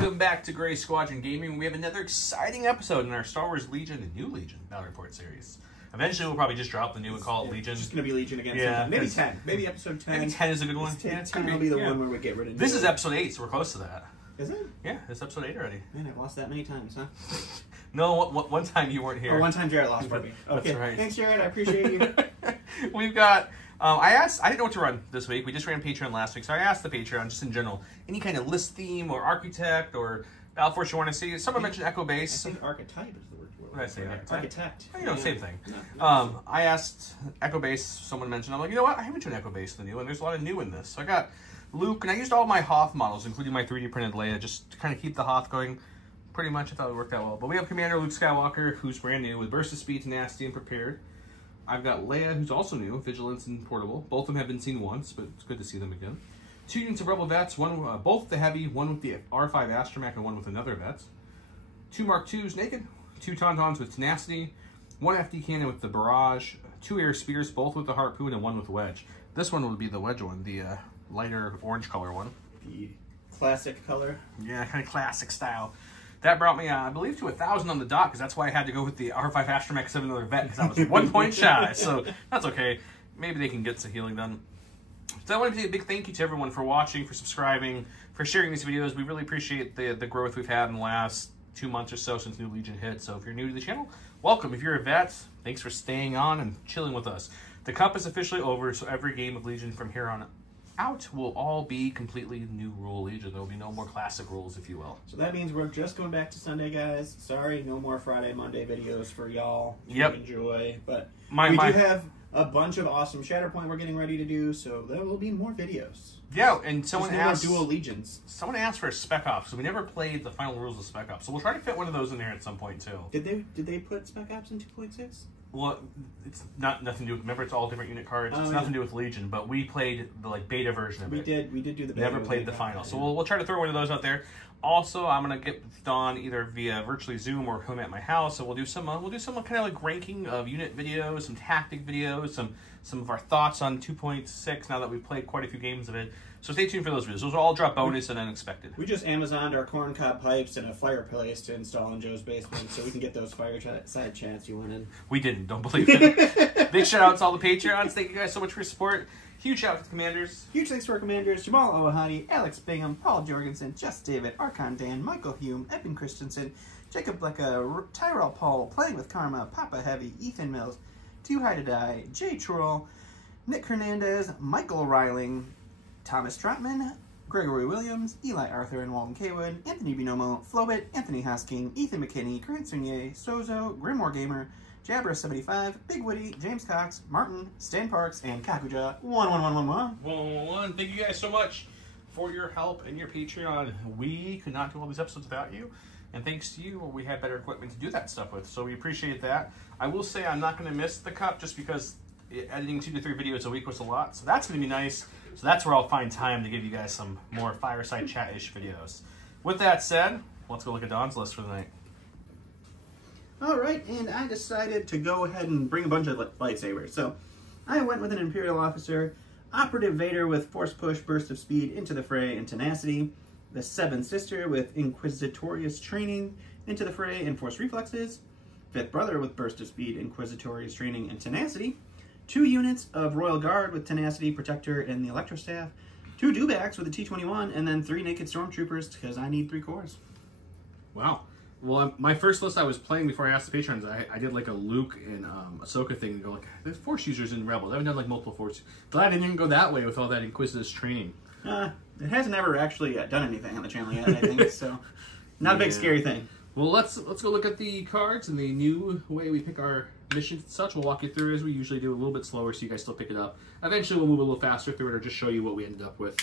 Welcome back to Gray Squadron Gaming. We have another exciting episode in our Star Wars Legion and New Legion Battle Report series. Eventually, we'll probably just drop the new and call it Legion. It's just going to be Legion again. Yeah, maybe 10. Maybe episode 10. Maybe 10 is a good one. Yeah, 10 will be the one where we get rid of This is episode 8, so we're close to that. Is it? Yeah, it's episode 8 already. Man, I've lost that many times, huh? No, one time you weren't here. Oh, one time Jared lost for me. Okay. That's right. Thanks, Jared. I appreciate you. We've got... I didn't know what to run this week. We just ran Patreon last week, so I asked the Patreon, just in general, any kind of list theme or architect or Battle Force you want to see. Someone mentioned Echo Base. I think archetype is the word. What did I say? Architect. You know, same thing. No. I asked Echo Base, someone mentioned, I'm like, you know what? I haven't done Echo Base in the new, and there's a lot of new in this. So I got Luke, and I used all my Hoth models, including my 3D printed Leia, just to kind of keep the Hoth going. Pretty much, I thought it worked out well. But we have Commander Luke Skywalker, who's brand new, with Burst of Speed, Tenacity, and Prepared. I've got Leia, who's also new, Vigilance and Portable. Both of them have been seen once, but it's good to see them again. 2 units of Rebel Vets, both the Heavy, one with the R5 Astromech and one with another Vet. 2 Mark IIs naked, 2 Tauntauns with Tenacity, 1 FD Cannon with the Barrage, 2 Air Spears, both with the Harpoon and 1 with Wedge. This one would be the Wedge one, the lighter orange color one. The classic color. Yeah, kind of classic style. That brought me, I believe, to 1,000 on the dot, because that's why I had to go with the R5 Astromech 7 another vet, because I was 1 point shy. So that's okay. Maybe they can get some healing done. So I want to say a big thank you to everyone for watching, for subscribing, for sharing these videos. We really appreciate the growth we've had in the last 2 months or so since New Legion hit. So if you're new to the channel, welcome. If you're a vet, thanks for staying on and chilling with us. The cup is officially over, so every game of Legion from here on out will all be completely new rule Legion. There will be no more classic rules, if you will. So that means we're just going back to Sunday, guys. Sorry, no more Friday, Monday videos for y'all to enjoy. But we do have a bunch of awesome Shatterpoint we're getting ready to do, so there will be more videos. Yeah, and someone asked... Dual Legions. Someone asked for a Spec Ops, so we never played the final rules of Spec Ops. So we'll try to fit one of those in there at some point, too. Did they put Spec Ops in 2.6? Well, it's nothing to do with... Remember, it's all different unit cards. It's nothing to do with Legion, but we played the beta version of it. We did do the beta. Never played the final. So we'll try to throw one of those out there. Also, I'm going to get Don either via virtually Zoom or him at my house, so we'll do some kind of like ranking of unit videos, some tactic videos, some of our thoughts on 2.6 now that we've played quite a few games of it. So stay tuned for those videos. Those will all drop bonus and unexpected. We just Amazoned our corncob pipes and a fireplace to install in Joe's basement so we can get those fireside chats you wanted. We didn't. Don't believe it. Big shout out to all the Patreons. Thank you guys so much for your support. Huge shout out to the Commanders. Huge thanks to our Commanders, Jamal Owahadi, Alex Bingham, Paul Jorgensen, Jess David, Archon Dan, Michael Hume, Evan Christensen, Jacob Blecka, Tyrell Paul, Playing with Karma, Papa Heavy, Ethan Mills, Too High to Die, Jay Troll, Nick Hernandez, Michael Reiling, Thomas Trotman, Gregory Williams, Eli Arthur and Walton Kaywood, Anthony Binomo, Flobit, Anthony Hosking, Ethan McKinney, Grant Sunier, Sozo, Grimoire Gamer, Jabra75, Big Woody, James Cox, Martin, Stan Parks, and Kakuja 11111. Thank you guys so much for your help and your Patreon. We could not do all these episodes without you. And thanks to you, we have better equipment to do that stuff with. So we appreciate that. I will say I'm not going to miss the cup just because editing 2 to 3 videos a week was a lot. So that's going to be nice. So that's where I'll find time to give you guys some more fireside chat-ish videos. With that said, let's go look at Don's list for the night. Alright, and I decided to go ahead and bring a bunch of lightsabers. So, I went with an Imperial Officer, Operative Vader with Force Push, Burst of Speed, Into the Fray, and Tenacity, the Seventh Sister with Inquisitorious Training, Into the Fray, and Force Reflexes, Fifth Brother with Burst of Speed, Inquisitorious Training, and Tenacity, 2 units of Royal Guard with Tenacity, Protector, and the Electrostaff, 2 Dewbacks with a T-21, and then 3 Naked Stormtroopers, because I need 3 cores. Wow. Well, my first list I was playing before I asked the patrons, I did like a Luke and Ahsoka thing and go like, there's Force users in Rebels. I haven't done like multiple Force. Glad I didn't go that way with all that Inquisitors training. It hasn't ever actually done anything on the channel yet, I think, so not a big scary thing. Well, let's go look at the cards and the new way we pick our missions and such. We'll walk you through as we usually do, a little bit slower so you guys still pick it up. Eventually we'll move a little faster through it or just show you what we ended up with.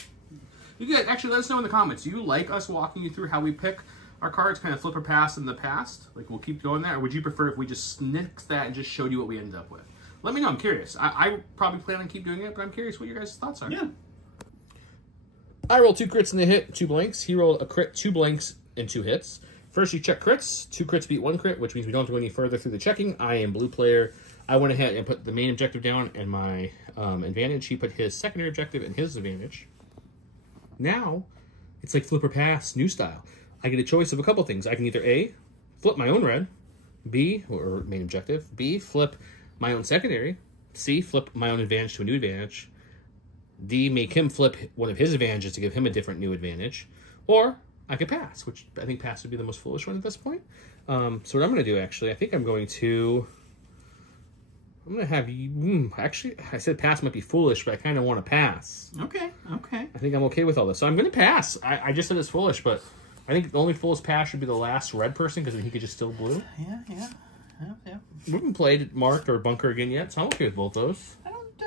You guys actually let us know in the comments. Do you like us walking you through how we pick our cards, kind of flip or pass in the past? Like, we'll keep going there, or would you prefer if we just nixed that and just showed you what we ended up with? Let me know, I'm curious. I probably plan on keep doing it, but I'm curious what your guys' thoughts are. Yeah. I rolled 2 crits in the hit, 2 blanks. He rolled a crit, 2 blanks, and 2 hits. First, you check crits. 2 crits beat 1 crit, which means we don't have to go any further through the checking. I am blue player. I went ahead and put the main objective down and my advantage. He put his secondary objective and his advantage. Now, it's like flip or pass, new style. I get a choice of a couple things. I can either A, flip my own red, B, or main objective, B, flip my own secondary, C, flip my own advantage to a new advantage, D, make him flip one of his advantages to give him a different new advantage, or I could pass, which I think pass would be the most foolish one at this point. So what I'm going to do, actually, I think I'm going to have you... actually, I said pass might be foolish, but I kind of want to pass. Okay. I think I'm okay with all this. So I'm going to pass. I just said it's foolish, but I think the only foolish pass should be the last red person, because then he could just still blue. Yeah. We haven't played Marked or Bunker again yet, so I'm okay with both those. I don't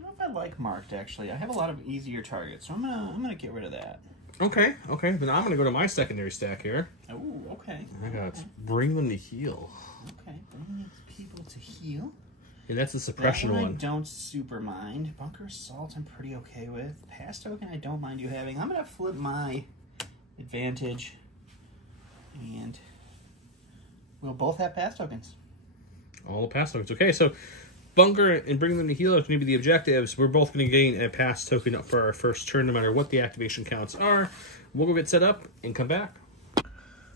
know if I like Marked, actually. I have a lot of easier targets, so I'm gonna get rid of that. Okay. Then I'm going to go to my secondary stack here. Oh, okay. I got Bring Them to Heal. Okay, bring people to heal. Yeah, that's the suppression one. I don't super mind. Bunker Assault I'm pretty okay with. Pass token I don't mind you having. I'm going to flip my advantage, and we'll both have pass tokens. All the pass tokens. Okay, so Bunker and Bring Them to Heal are going to be the objectives. We're both going to gain a pass token for our first turn, no matter what the activation counts are. We'll go get set up and come back.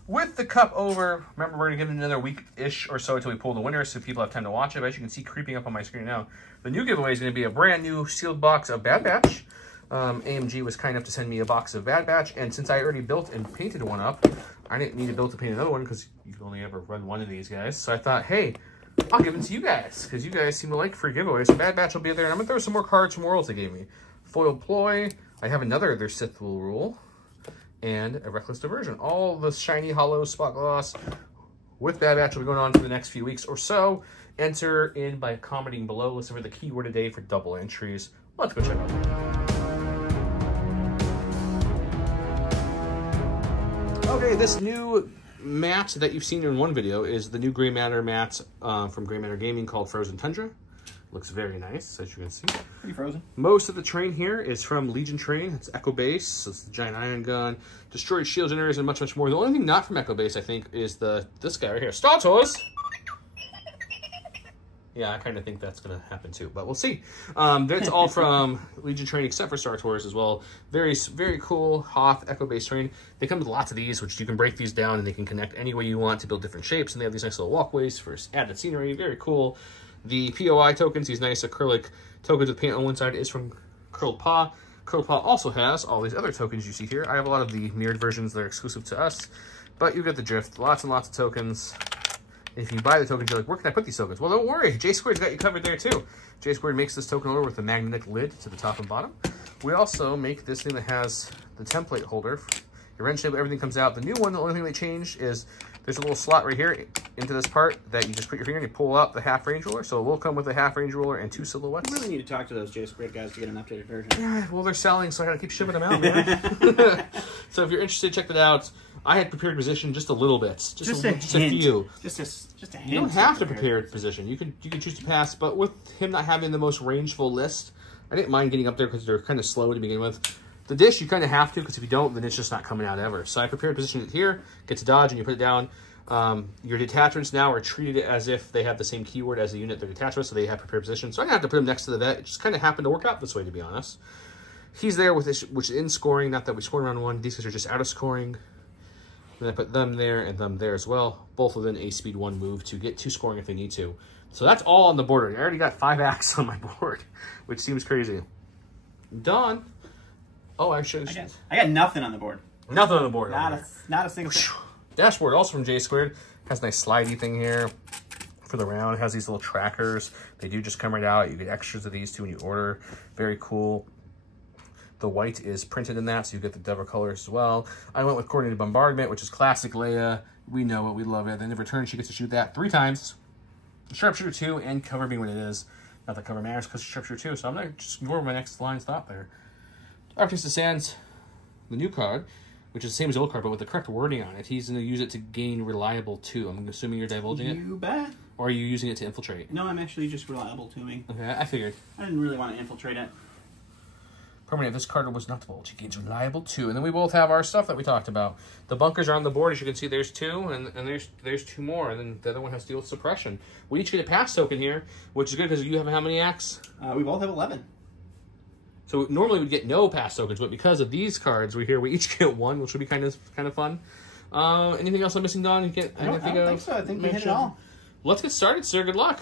With the cup over, remember we're going to give it another week-ish or so until we pull the winner, so people have time to watch it. But as you can see creeping up on my screen now, the new giveaway is going to be a brand new sealed box of Bad Batch. AMG was kind enough to send me a box of Bad Batch, and since I already built and painted one up, I didn't need to build to paint another one because you can only ever run one of these guys. So I thought, hey, I'll give it to you guys, because you guys seem to like free giveaways. So Bad Batch will be there, and I'm going to throw some more cards from Worlds they gave me. Foiled Ploy, I have another Their Sith will rule, and a Reckless Diversion. All the shiny, hollow, spot gloss with Bad Batch will be going on for the next few weeks or so. Enter in by commenting below. Listen for the keyword a day for double entries. Let's go check it out. Okay, this new mat that you've seen in one video is the new Gray Matter mat from Gray Matter Gaming called Frozen Tundra. Looks very nice, as you can see. Pretty frozen. Most of the terrain here is from Legion terrain. It's Echo Base, so it's the giant iron gun, destroyed shield generators, and much, much more. The only thing not from Echo Base, I think, is this guy right here. Star Tours! Yeah, I kind of think that's going to happen too, but we'll see. That's all from Legion terrain, except for Star Tours as well. Very, very cool Hoth Echo Base terrain. They come with lots of these, which you can break these down, and they can connect any way you want to build different shapes, and they have these nice little walkways for added scenery. Very cool. The POI tokens, these nice acrylic tokens with paint on one side, is from Curled Paw. Curled Paw also has all these other tokens you see here. I have a lot of the mirrored versions that are exclusive to us, but you get the drift. Lots and lots of tokens. If you buy the tokens, you're like, where can I put these tokens? Well, don't worry. J Squared's got you covered there, too. J Squared makes this token holder with a magnetic lid to the top and bottom. We also make this thing that has the template holder. Your wrench table, everything comes out. The new one, the only thing they changed is there's a little slot right here into this part that you just put your finger and you pull out the half range ruler. So it will come with a half range ruler and 2 silhouettes. You really need to talk to those J Squared guys to get an updated version. Yeah, well, they're selling, so I gotta keep shipping them out, man. So if you're interested, check that out. I had prepared position just a little bit, just a few. Just a hint. You don't have to prepare position. You can choose to pass, but with him not having the most rangeful list, I didn't mind getting up there because they're kind of slow to begin with. The dish, you kind of have to, because if you don't, then it's just not coming out ever. So I prepared position it here, get to dodge, and you put it down. Your detachments now are treated as if they have the same keyword as the unit they're detached with, so they have prepared position. So I didn't have to put them next to the vet. It just kind of happened to work out this way, to be honest. He's there with this, which is in scoring, not that we scored round 1. These guys are just out of scoring. Then I put them there and them there as well, both within a speed 1 move to get 2 scoring if they need to. So that's all on the board. I already got 5 acts on my board, which seems crazy. Done. Oh, I got nothing on the board. Nothing on the board. Not a single thing. Dashboard, also from J Squared. Has a nice slidey thing here for the round. It has these little trackers. They do just come right out. You get extras of these too when you order. Very cool. The white is printed in that, so you get the double colors as well. I went with Coordinated Bombardment, which is classic Leia. We know it. We love it. At the end of her turn, she gets to shoot that 3 times. Sharpshooter 2 and cover being what it is. Not that cover matters because Sharpshooter 2, so I'm going to just ignore my next line's thought there. Arctis of Sands, the new card, which is the same as the old card, but with the correct wording on it. He's going to use it to gain Reliable 2. I'm assuming you're divulging it? You bet. Or are you using it to infiltrate? No, I'm actually just Reliable 2ing. Okay, I figured. I didn't really want to infiltrate it. Permanent, this card was not divulged. He gains Reliable 2. And then we both have our stuff that we talked about. The bunkers are on the board. As you can see, there's 2, and there's 2 more. And then the other one has to deal with suppression. We each get a pass token here, which is good because you have how many acts? We both have 11. So normally we'd get no pass tokens, but because of these cards, we each get one, which would be kind of fun. Anything else I'm missing, Don? I don't think so. I think we hit it all. Let's get started, sir. Good luck.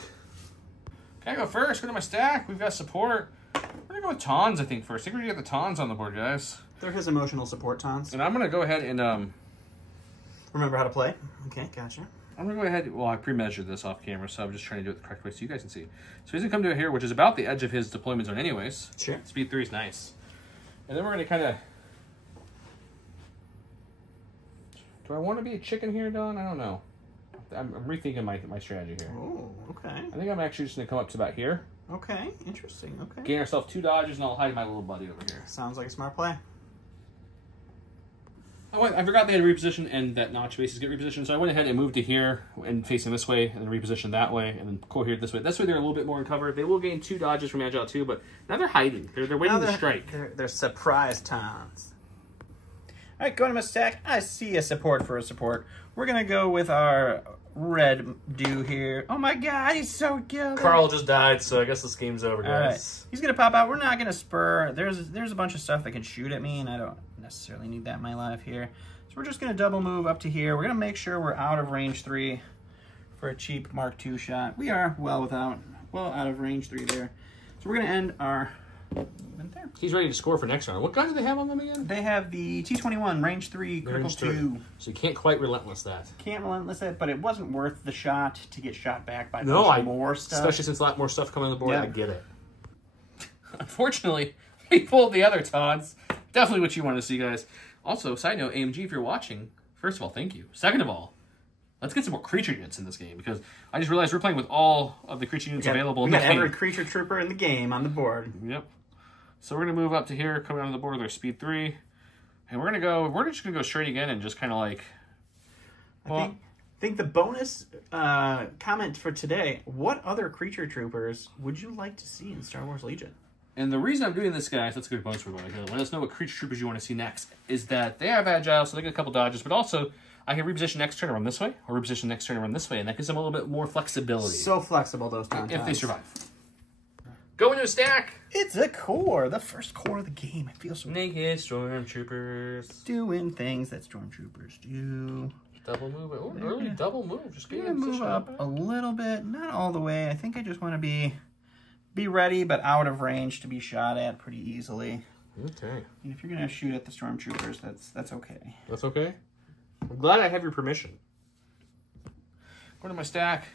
Can I go first? Go to my stack. We've got support. We're going to go with Tons, I think, first. I think we're going to get the Tons on the board, guys. They're his emotional support Tons. And I'm going to go ahead and... remember how to play? Okay, gotcha. I'm going to go ahead... Well, I pre-measured this off camera, so I'm just trying to do it the correct way so you guys can see. So he's going to come to here, which is about the edge of his deployment zone anyways. Sure. Speed 3 is nice. And then we're going to kind of... Do I want to be a chicken here, Don? I don't know. I'm rethinking my strategy here. Oh, okay. I think I'm actually just going to come up to about here. Okay, interesting. Okay. Gain ourselves 2 dodges, and I'll hide my little buddy over here. Sounds like a smart play. I forgot they had reposition and that notch bases get repositioned, so I went ahead and moved to here and facing this way, and then reposition that way, and then go here this way. This way they're a little bit more in cover. They will gain 2 dodges from Agile too, but now they're hiding. They're waiting to strike. They're surprise Tons. All right, going to my stack. I see a support for a support. We're going to go with our red do here. Oh my god, he's so good. Carl just died, so I guess this game's over, guys. All right. He's going to pop out. We're not going to spur. There's a bunch of stuff that can shoot at me, and I don't necessarily need that in my life here. So we're just going to double move up to here. We're going to make sure we're out of range 3 for a cheap Mark II shot. We are well out of range 3 there. So we're going to end our movement there. He's ready to score for next round. What guns do they have on them again? They have the T21, range 3, critical 2. So you can't quite relentless that. Can't relentless it, but it wasn't worth the shot to get shot back by more stuff. Especially since a lot more stuff coming on the board. Yeah. I get it. Unfortunately, we pulled the other Tons. Definitely what you want to see, guys. Also, side note, AMG, if you're watching, first of all, thank you. Second of all, let's get some more creature units in this game, because I just realized we're playing with all of the creature units available in the game. We got every creature trooper in the game on the board. Yep. So we're going to move up to here, coming onto the board with our speed 3. And we're just going to go straight again and just kind of like... I think the bonus comment for today, what other creature troopers would you like to see in Star Wars Legion? And the reason I'm doing this, guys, that's a good bonus for going. Let us know what creature troopers you want to see next. Is that they have agile, so they get a couple dodges, but also I can reposition next turn around this way, or reposition next turn around this way, and that gives them a little bit more flexibility. So flexible, those times. If they survive. Go into a stack. It's a core, the first core of the game. It feels so naked stormtroopers doing things that stormtroopers do. Double move. Oh, early double move. Just gonna move up a little bit, not all the way. I think I just want to be ready, but out of range to be shot at pretty easily. Okay. And if you're gonna shoot at the stormtroopers, that's okay. That's okay. I'm glad I have your permission. Go to my stack.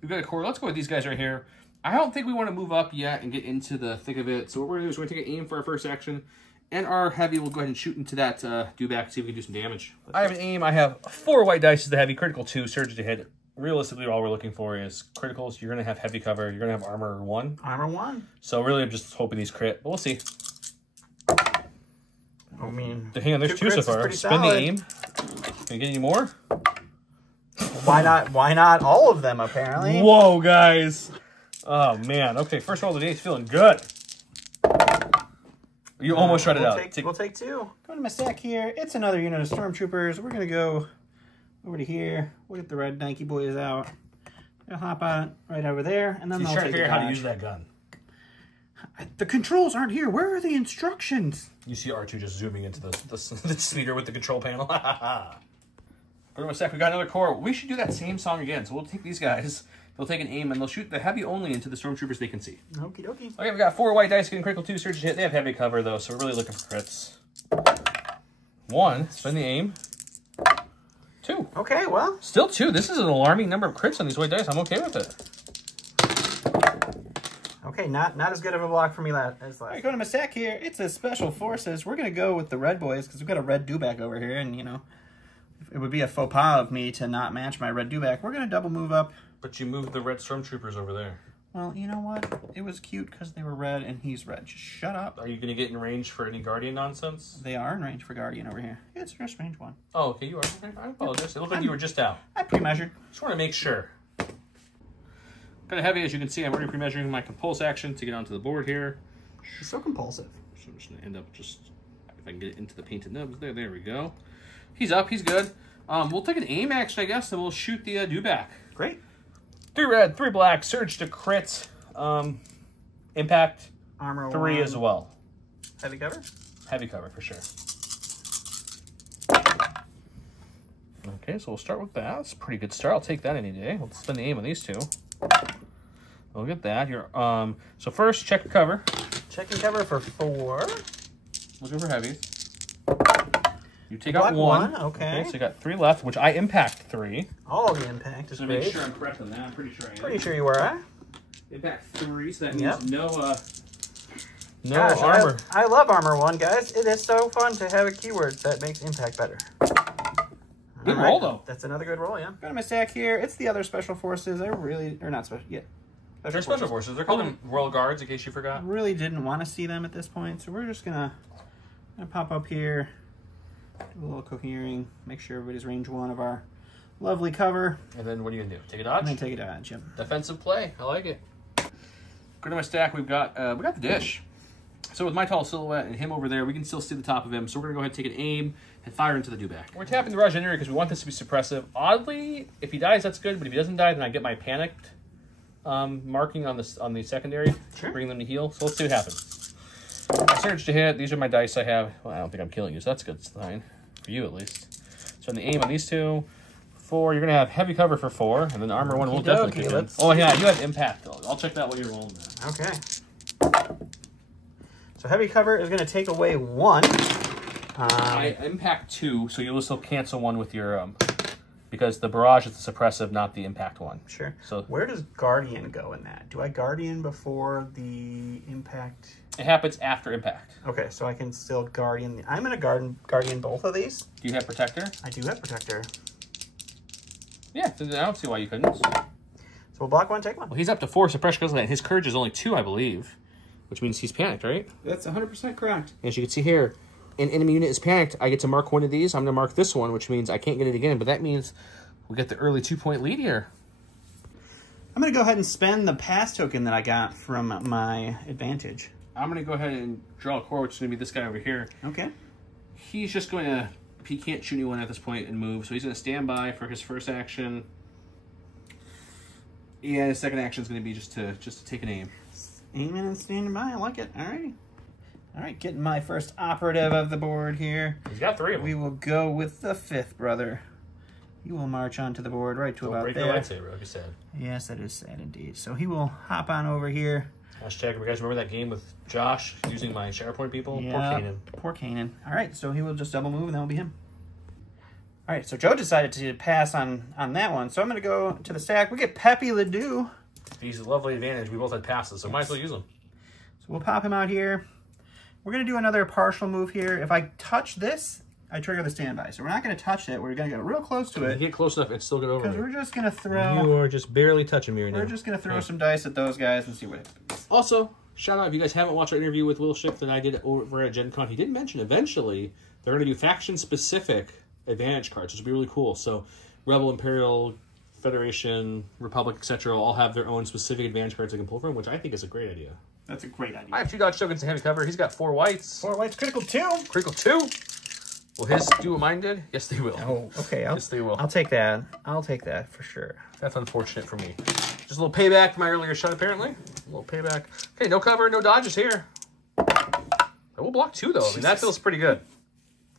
We've got a core. Let's go with these guys right here. I don't think we want to move up yet and get into the thick of it. So what we're going to do is we're going to take an aim for our first action. And our heavy will go ahead and shoot into that dewback, see if we can do some damage. I have an aim. I have 4 white dice as the heavy, critical 2, surge to hit. Realistically, all we're looking for is criticals. You're going to have heavy cover. You're going to have armor 1. Armor 1. So really, I'm just hoping these crit. But we'll see. I mean, hang on, there's 2 so far. Spin the aim. Can you get any more? Why not? Why not all of them, apparently? Whoa, guys. Oh, man. Okay, first roll of the day is feeling good. You almost shut it out. We'll take 2. Go to my stack here. It's another unit of stormtroopers. We're going to go over to here. We'll get the red Nike boys out. They'll hop on right over there. And then he's trying to figure out how to use that gun. The controls aren't here. Where are the instructions? You see R2 just zooming into the speeder with the control panel. Go to my stack. We got another core. We should do that same song again. So we'll take these guys. They'll take an aim, and they'll shoot the heavy only into the stormtroopers they can see. Okie dokie. Okay, we got 4 white dice getting critical 2, surge to hit. They have heavy cover, though, so we're really looking for crits. 1, spin the aim. 2. Okay, well. Still 2. This is an alarming number of crits on these white dice. I'm okay with it. Okay, not as good of a block for me as last. All right, going to my stack here. It's a Special Forces. We're going to go with the red boys, because we've got a red dewback over here, and, you know, it would be a faux pas of me to not match my red dewback. We're going to double move up. But you moved the red stormtroopers over there. Well, you know what? It was cute because they were red and he's red. Just shut up. Are you going to get in range for any Guardian nonsense? They are in range for Guardian over here. It's just range 1. Oh, okay, you are. Okay, I apologize. It looked like you were just out. I pre-measured. Just want to make sure. Kind of heavy, as you can see. I'm already pre-measuring my compulse action to get onto the board here. It's so compulsive. So I'm just going to end up if I can get it into the painted nubs there. There we go. He's up. He's good. We'll take an aim action, I guess, and we'll shoot the dewback. Great. 3 red, 3 black, surge to crit, impact, armor 3 1. as well. Heavy cover? Heavy cover for sure. Okay, so we'll start with that. That's a pretty good start. I'll take that any day. We'll spend the aim on these two. Look at that. You're so first check your cover. Checking cover for 4. Looking for heavies. You take out one. Okay. So you got 3 left, which I impact 3. All of the impact is So great. make sure I'm correct on that. I'm pretty sure I am. Pretty sure you were, huh? Impact 3, so that means no Gosh, armor. I love Armor 1, guys. It is so fun to have a keyword that makes impact better. Good roll, though. That's another good roll, yeah. Got my stack here. It's the other Special Forces. Or not special, yeah. They're Special Forces. They're called them Royal Guards, in case you forgot. Really didn't want to see them at this point, so we're just gonna pop up here, do a little cohering, make sure everybody's range 1 of our lovely cover. And then what are you gonna do? Take a dodge? And then take a dodge, yep. Defensive play. I like it. Go to my stack. We got the dish. So with my tall silhouette and him over there, we can still see the top of him. So we're gonna go ahead and take an aim and fire into the dewback. We're tapping the Raj Engineer because we want this to be suppressive. Oddly, if he dies, that's good. But if he doesn't die, then I get my panicked marking on the secondary, bringing them to heal. So let's see what happens. I surge to hit. These are my dice I have. Well, I don't think I'm killing you, so that's a good sign for you at least. So in the aim on these two. 4, you're gonna have heavy cover for 4, and then armor 1 will definitely kick in. Oh yeah, you have impact though. I'll check that while you're rolling that. Okay. So heavy cover is gonna take away 1. I impact 2, so you'll still cancel 1 with your because the barrage is the suppressive, not the impact 1. Sure. So where does Guardian go in that? Do I Guardian before the impact? It happens after impact. Okay, so I can still Guardian. I'm gonna Guardian both of these. Do you have Protector? I do have Protector. Yeah, I don't see why you couldn't. So we'll block 1, take 1. Well, he's up to 4 suppression because of that, and his courage is only 2, I believe, which means he's panicked, right? That's 100% correct. As you can see here, an enemy unit is panicked. I get to mark 1 of these. I'm going to mark this one, which means I can't get it again, but that means we get the early 2-point lead here. I'm going to go ahead and spend the pass token that I got from my advantage. I'm going to go ahead and draw a core, which is going to be this guy over here. Okay. He's just going to... He can't shoot anyone at this point and move, so he's going to stand by for his first action. Yeah, his second action is going to be just to take an aim. Aiming and standing by. I like it. All right. All right, getting my first operative of the board here. He's got 3 of them. We will go with the 5th brother. He will march onto the board right to about there. Break the lightsaber, like you said. Yes, that is sad indeed. So he will hop on over here. Hashtag, you guys remember that game with Josh using my SharePoint people? Yeah, Poor Kanan. Poor Kanan. All right, so he will just double move, and that will be him. All right, so Joe decided to pass on that one. So I'm going to go to the stack. We get Pepe Ledoux. He's a lovely advantage. We both had passes, so might as well use them. So we'll pop him out here. We're going to do another partial move here. If I touch this, I trigger the standby. So we're not going to touch it. We're going to get real close to it. If you get close enough, it's still get over because me. we're just going to throw... You are just barely touching me right now. We're just going to throw some dice at those guys and see what happens. Also, shout out if you guys haven't watched our interview with Will Schick that I did over at Gen Con. He did mention eventually they're going to do faction-specific advantage cards, which would be really cool. So Rebel, Imperial, Federation, Republic, etc. all have their own specific advantage cards they can pull from, which I think is a great idea. That's a great idea. I have 2 dodge tokens in heavy cover. He's got 4 whites. 4 whites, critical 2. Critical 2. Will his do what mine did? Yes, they will. Oh, okay. Yes, they will. I'll take that. I'll take that for sure. That's unfortunate for me. Just a little payback for my earlier shot, apparently. A little payback. Okay, no cover, no dodges here. I will block 2, though. I mean, that feels pretty good.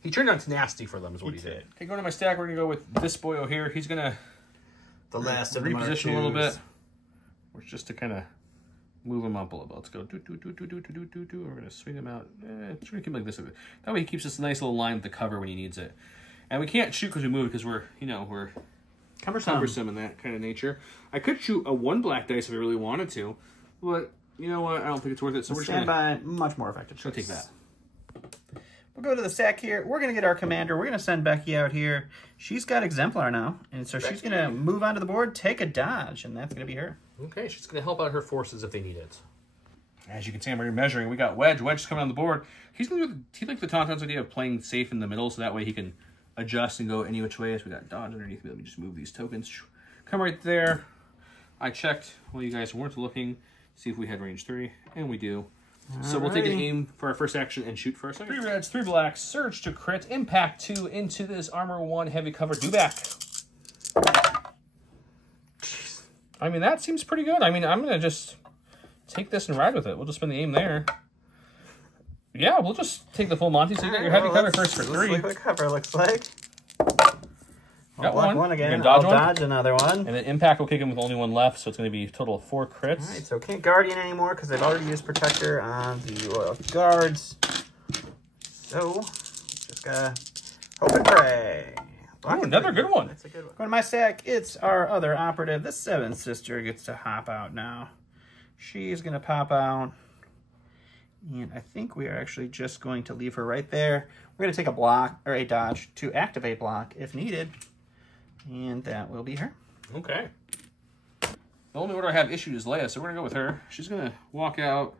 He turned out nasty for them is what he did. Okay, going to my stack, we're going to go with this boyo here. He's going to reposition a little bit. Or just to kind of move him up a little bit. Let's go. We're going to swing him out. It's going to keep like this. That way he keeps us a nice little line with the cover when he needs it. And we can't shoot because we move because we're cumbersome in that kind of nature. I could shoot a 1 black dice if I really wanted to, but you know what? I don't think it's worth it. So we're stand by much more effective. We'll take that. We'll go to the stack here. We're going to get our commander. We're going to send Becky out here. She's got Exemplar now, and so she's going to move onto the board, take a dodge, and that's going to be her. Okay, she's going to help out her forces if they need it. As you can see, I'm already measuring. We got Wedge. Wedge is coming on the board. He likes the Tauntaun's idea of playing safe in the middle, so that way he can adjust and go any which way. So we got dodge underneath me. Let me just move these tokens. Come right there. I checked while you guys weren't looking, see if we had range 3, and we do. So we'll take an aim for our first action and shoot for our second. 3 reds, 3 blacks, surge to crit, impact 2 into this armor 1 heavy cover dewback. I mean, that seems pretty good. I mean, I'm going to just take this and ride with it. We'll just spend the aim there. Yeah, we'll just take the full Monty. So you got your heavy cover first for 3. Let's see what cover looks like. Got one again. You're gonna dodge another one. And then Impact will kick him with only 1 left, so it's going to be a total of 4 crits. All right, so can't Guardian anymore because they've already used Protector on the Royal Guards. So, just gotta hope and pray. Oh, another good one. That's a good one. Going to my stack, it's our other operative. The 7th sister gets to hop out now. She's going to pop out. And I think we are actually just going to leave her right there. We're going to take a block, or a dodge, to activate block if needed. And that will be her. Okay. The only order I have issued is Leia, so we're going to go with her. She's going to walk out.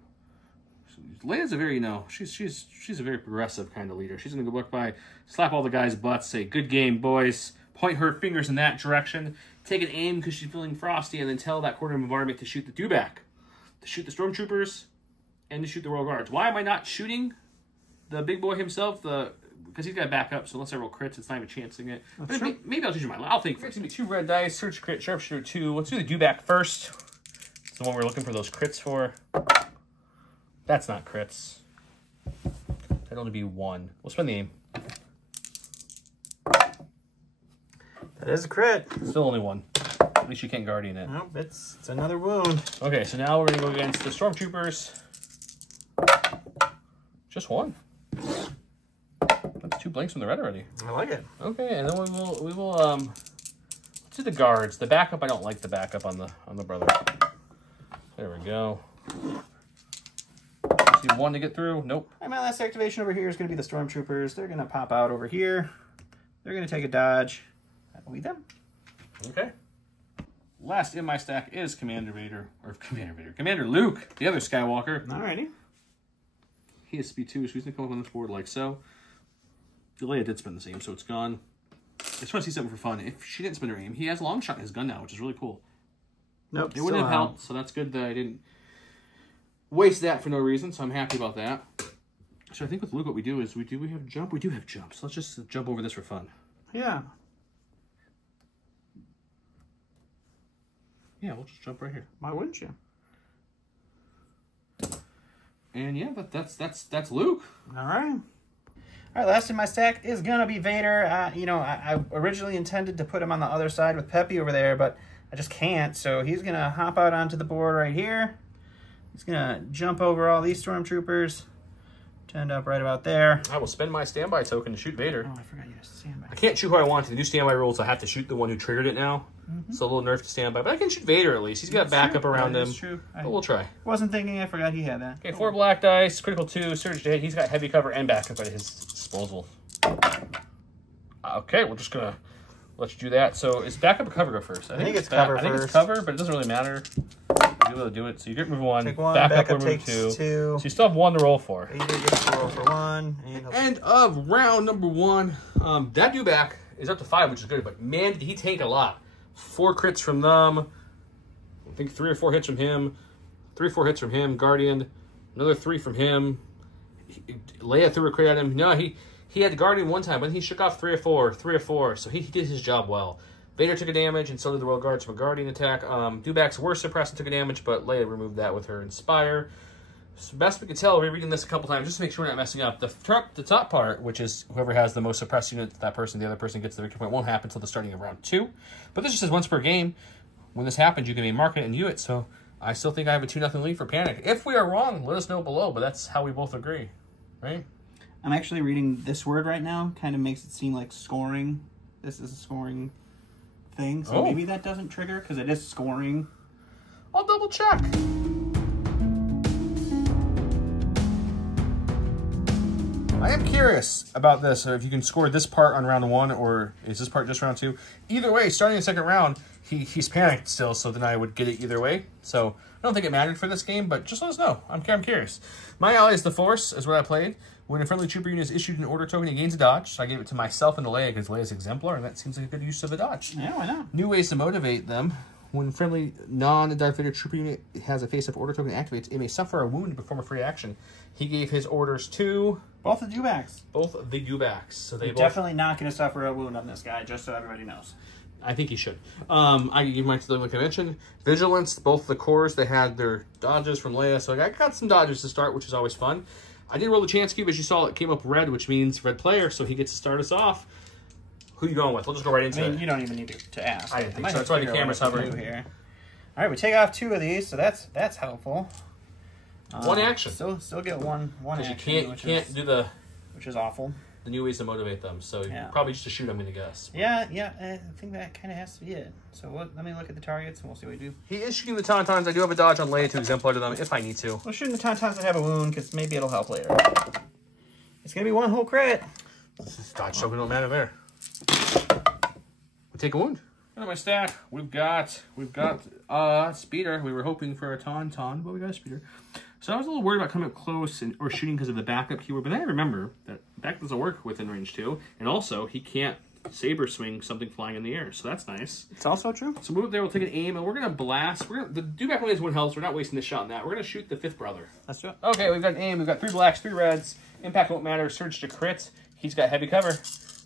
Leia's a very, she's a very progressive kind of leader. She's going to go walk by, slap all the guys' butts, say, good game, boys. Point her fingers in that direction. Take an aim because she's feeling frosty, and then tell that quarter of environment to shoot the dewback. To shoot the stormtroopers, and to shoot the Royal Guards. Why am I not shooting the big boy himself? Because he's got to back up, so unless I roll crits, it's not even chancing it. Maybe I'll change my mind. I'll think first. It's going to be 2 red dice, search crit, sharpshooter 2. Let's do the dewback first. It's the one we're looking for those crits for. That's not crits. That'd only be 1. We'll spend the aim. That is a crit. Still only 1. At least you can't Guardian it. Nope, it's another wound. Okay, so now we're going to go against the Stormtroopers. Just 1. That's 2 blanks from the red already. I like it. Okay, and then we will let's do the guards. The backup, I don't like the backup on the brother. There we go. See 1 to get through. Nope. My last activation over here is going to be the Stormtroopers. They're going to pop out over here. They're going to take a dodge. That will be them. Okay. Last in my stack is Commander Luke, the other Skywalker. Alrighty. He has speed 2, so he's going to come up on this board like so. Leia did spin the same, so it's gone. I just want to see something for fun. If she didn't spin her aim, he has a long shot in his gun now, which is really cool. Nope. It wouldn't have helped, so that's good that I didn't waste that for no reason, so I'm happy about that. So I think with Luke, what we do is we have jump? We do have jump, so let's just jump over this for fun. Yeah. Yeah, we'll just jump right here. Why wouldn't you? And yeah, that's Luke. All right. All right, last in my stack is going to be Vader. I originally intended to put him on the other side with Peppy over there, but I just can't. So he's going to hop out onto the board right here. He's going to jump over all these stormtroopers to end up right about there. I will spend my standby token to shoot Vader. Oh, I forgot you had standby. I can't shoot who I want. To the new standby rules, I have to shoot the one who triggered it now. So a little nerf to standby. But I can shoot Vader at least. He's got backup around him. That's true. But we'll try. Wasn't thinking. I forgot he had that. Okay, 4 black dice, critical 2, surge to hit. He's got heavy cover and backup at his disposal. Okay, we're just going to let you do that. So is backup or cover go first? I think it's cover first. I think it's cover, but it doesn't really matter. You'll be able to do it. So you get move 1. Take 1. Backup takes 2. 2. So you still have 1 to roll for. Vader gets to roll for 1. End of round number 1. That dewback is up to 5, which is good, but man, did he take a lot. 4 crits from them. I think 3 or 4 hits from him. 3 or 4 hits from him. Guardian. Another 3 from him. Leia threw a crit at him. No, he had the Guardian one time, but he shook off 3 or 4. 3 or 4. So he did his job well. Vader took a damage, and so did the Royal Guards from a Guardian attack. Dewbacks were suppressed and took a damage, but Leia removed that with her Inspire. So best we could tell, we're reading this a couple times just to make sure we're not messing up. The top part, which is whoever has the most suppressed unit, the other person gets the victory point, won't happen until the starting of round 2. But this just says once per game. When this happens, you can mark it and view it. So I still think I have a 2-0 lead for Panic. If we are wrong, let us know below, but that's how we both agree, right? I'm actually reading this word right now. Kind of makes it seem like scoring. This is a scoring thing. So maybe that doesn't trigger because it is scoring. I'll double check. I am curious about this, if you can score this part on round 1, or is this part just round 2? Either way, starting the second round, he's panicked still, so then I would get it either way. So I don't think it mattered for this game, but just let us know. I'm curious. My ally is the Force, is what I played. When a friendly trooper unit is issued an order token, it gains a dodge. So I gave it to myself and to Leia because Leia's exemplar, and that seems like a good use of a dodge. Yeah, why not? New ways to motivate them. When friendly non-Darth Vader trooper unit has a face-up order token activates, it may suffer a wound to perform a free action. He gave his orders to... both the dewbacks. Both the dewbacks. So they're definitely not going to suffer a wound on this guy, just so everybody knows. I think he should. I gave mine to the convention. Vigilance, both the cores, they had their dodges from Leia. So I got some dodges to start, which is always fun. I did roll the chance cube, as you saw. It came up red, which means red player, so he gets to start us off. Who you going with? We'll just go right into it. You don't even need to ask. I didn't think so. That's why the camera's hovering here. All right, we take off 2 of these, so that's helpful. One action. Still get one action. You can't do which is awful. The new ways to motivate them. So probably just to shoot, I'm going to guess. Yeah, I think that kind of has to be it. So let me look at the targets and we'll see what we do. He is shooting the Tauntauns. I do have a dodge on Leia to exemplar to them if I need to. We're shooting the Tauntauns that have a wound because maybe it'll help later. It's going to be 1 whole crit. Dodge token don't matter there. We take a wound. In my stack, we've got speeder. We were hoping for a Tauntaun, but we got a speeder. So I was a little worried about coming up close or shooting because of the backup keyword, but then I remember that back doesn't work within range 2, and also he can't saber swing something flying in the air, so that's nice. It's also true. So move up there, we'll take an aim, and we're gonna blast. The dewback only has 1 health, so we're not wasting this shot on that. We're gonna shoot the 5th brother. Let's do it. Okay, we've got an aim. We've got 3 blacks, 3 reds. Impact won't matter. Surge to crit. He's got heavy cover.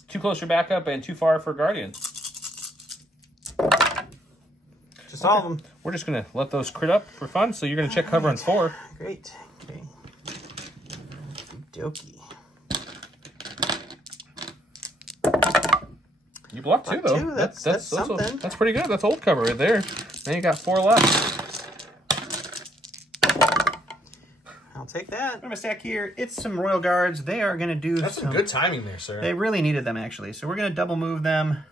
2 close for backup and 2 far for guardian. Just all of them. We're just going to let those crit up for fun, so you're going to check cover on 4. Great. Okay. Dokey. You blocked 2, though. 2, that's something. That's pretty good. That's old cover right there. Now you got 4 left. I'll take that. I'm going to stack here. It's some Royal Guards. They are going to do some good timing there, sir. They really needed them, actually. So we're going to double move them.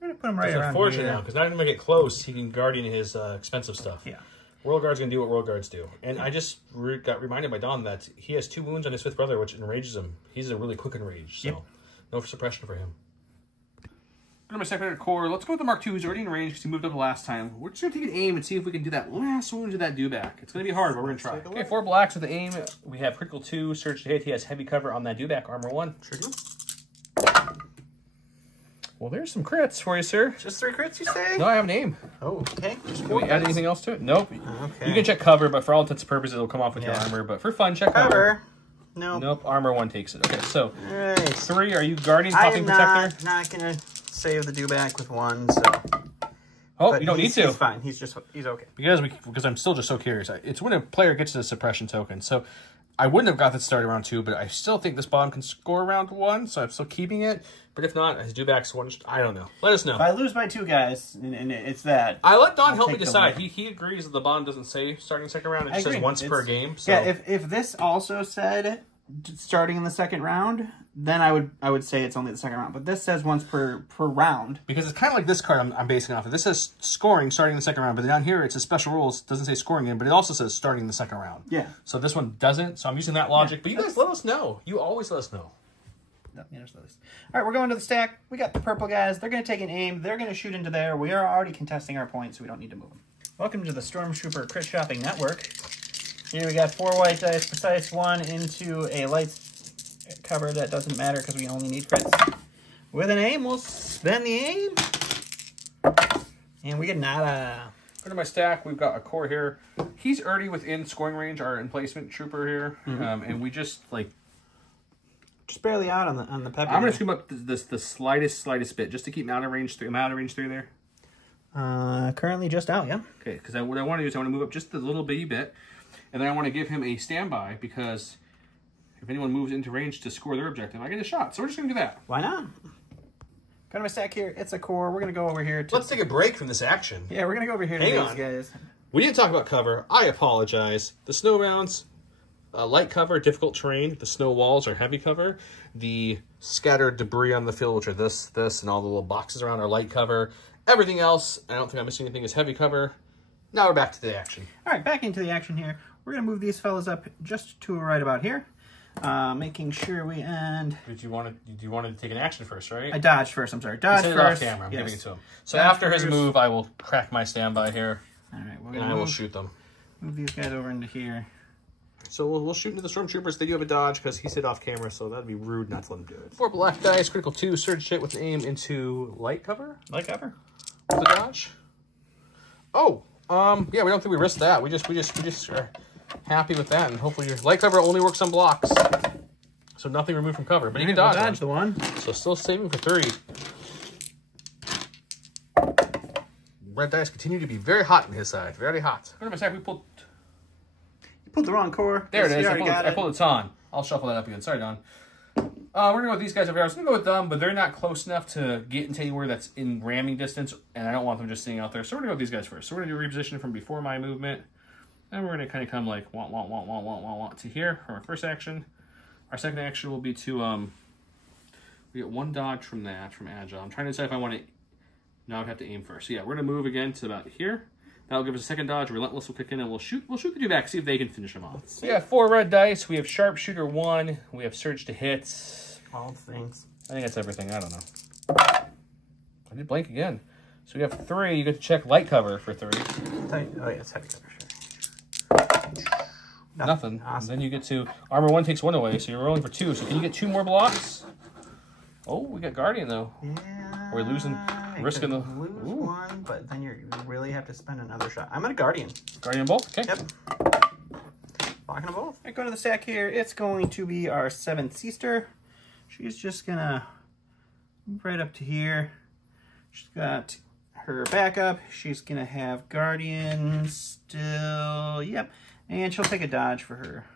We're going to put them right around here. It's unfortunate now, because not even going to get close, he can guardian his expensive stuff. Yeah. Royal Guard's going to do what Royal Guards do. And I just got reminded by Don that he has 2 wounds on his 5th brother, which enrages him. He's a really quick enrage, so no suppression for him. Go to my secondary core. Let's go with the Mark II, who's already in range because he moved up the last time. We're just going to take an aim and see if we can do that last wound to that dewback. It's going to be hard, but we're going to try. Okay, 4 blacks with the aim. We have critical 2, surge to hit. He has heavy cover on that dewback, armor 1. Trigger. Well, there's some crits for you, sir. Just 3 crits, you say? No, I have an aim. Oh, okay. Can we add anything else to it? Nope. Okay. You can check cover, but for all intents and purposes, it'll come off with your armor. But for fun, check cover. Nope. Nope. Armor 1 takes it. Okay, so all right. 3. Are you guarding, popping protector? I'm not going to save the dewback with 1, so... Oh, you don't need to. He's fine. He's okay. Because I'm still just so curious. It's when a player gets a suppression token. So I wouldn't have got that started round 2, but I still think this bomb can score round 1, so I'm still keeping it. But if not, his dewback's 1. I don't know. Let us know. If I lose by 2 guys, and it's that. I let Don help me decide. He agrees that the bond doesn't say starting 2nd round. It just says once per game. So. Yeah, if this also said starting in the 2nd round, then I would say it's only the 2nd round. But this says once per round. Because it's kind of like this card I'm basing off of. This says scoring starting in the 2nd round, but down here it's a special rules. It doesn't say scoring in, but it also says starting in the 2nd round. Yeah. So this one doesn't. So I'm using that logic. Yeah, but you guys let us know. You always let us know. No, all right, we're going to the stack. We got the purple guys. They're going to take an aim. They're going to shoot into there. We are already contesting our points, so we don't need to move them. Welcome to the Stormtrooper Crit Shopping Network. Here we got 4 white dice, precise 1 into a light cover that doesn't matter because we only need crits. With an aim, we'll spend the aim. And we get nada. Go to my stack. We've got a core here. He's already within scoring range, our emplacement trooper here. And we just like... Just barely out on the pepper. I'm going to scoop up the slightest bit just to keep him out of range 3. Am I out of range 3 there? Currently just out, yeah. Okay, because what I want to do is I want to move up just a little bitty bit. And then I want to give him a standby because if anyone moves into range to score their objective, I get a shot. So we're just going to do that. Why not? Got my stack here. It's a core. We're going to go over here. Let's take a break from this action. Yeah, we're going to go over here to these guys. We didn't talk about cover. I apologize. The snow rounds, light cover, difficult terrain. The snow walls are heavy cover. The scattered debris on the field, which are this, and all the little boxes around are light cover. Everything else, I don't think I'm missing anything, is heavy cover. Now we're back to the action. All right, back into the action here. We're going to move these fellas up just to right about here. Making sure we end... Did you want to take an action first, right? I dodged first, I'm sorry. Dodge first. Off camera. I'm giving it to him. So dodge after his move, I will crack my standby here. All right, and I will shoot them. Move these guys over into here. So we'll shoot into the Stormtroopers. They do have a dodge because he said off camera, so that'd be rude not to let him do it. 4 black dice, critical 2, surge hit with an aim into light cover. Light cover. With a dodge. Oh, yeah, we don't think we risked that. We just are happy with that, and hopefully your light cover only works on blocks, so nothing removed from cover. But you can dodge the one. So still saving for 3. Red dice continue to be very hot on his side. Very hot. What am I saying? We pulled. Pulled the wrong core. There it is. I I pulled it on. I'll shuffle that up again. Sorry, Don. We're going to go with these guys over here. I was going to go with them, but they're not close enough to get into anywhere that's in ramming distance, and I don't want them just sitting out there. So we're going to go with these guys first. So we're going to do reposition from before my movement, and we're going to kind of come like want to here for our first action. Our second action will be to, we get one dodge from that, from Agile. I'm trying to decide if I want to, no, I would have to aim first. So yeah, we're going to move again to about here. That'll give us a second dodge. Relentless will kick in, and we'll shoot the two back, see if they can finish them off. So we got 4 red dice. We have Sharpshooter 1. We have Surge to hit. All things. I think that's everything. I don't know. I did blank again. So we have 3. You get to check light cover for 3. Oh yeah, it's heavy cover. Sure. Nothing. Awesome. And then you get to armor 1 takes 1 away, so you're rolling for 2. So can you get 2 more blocks? Oh, we got Guardian though. Yeah. We're losing, risking the. Lose one, but then you really have to spend another shot. I'm gonna Guardian. Guardian bolt. Okay. Yep. Blocking them both. Right, go to the stack here. It's going to be our 7th Seaster. She's just gonna move right up to here. She's got her backup. She's gonna have Guardian still. Yep. And she'll take a dodge for her.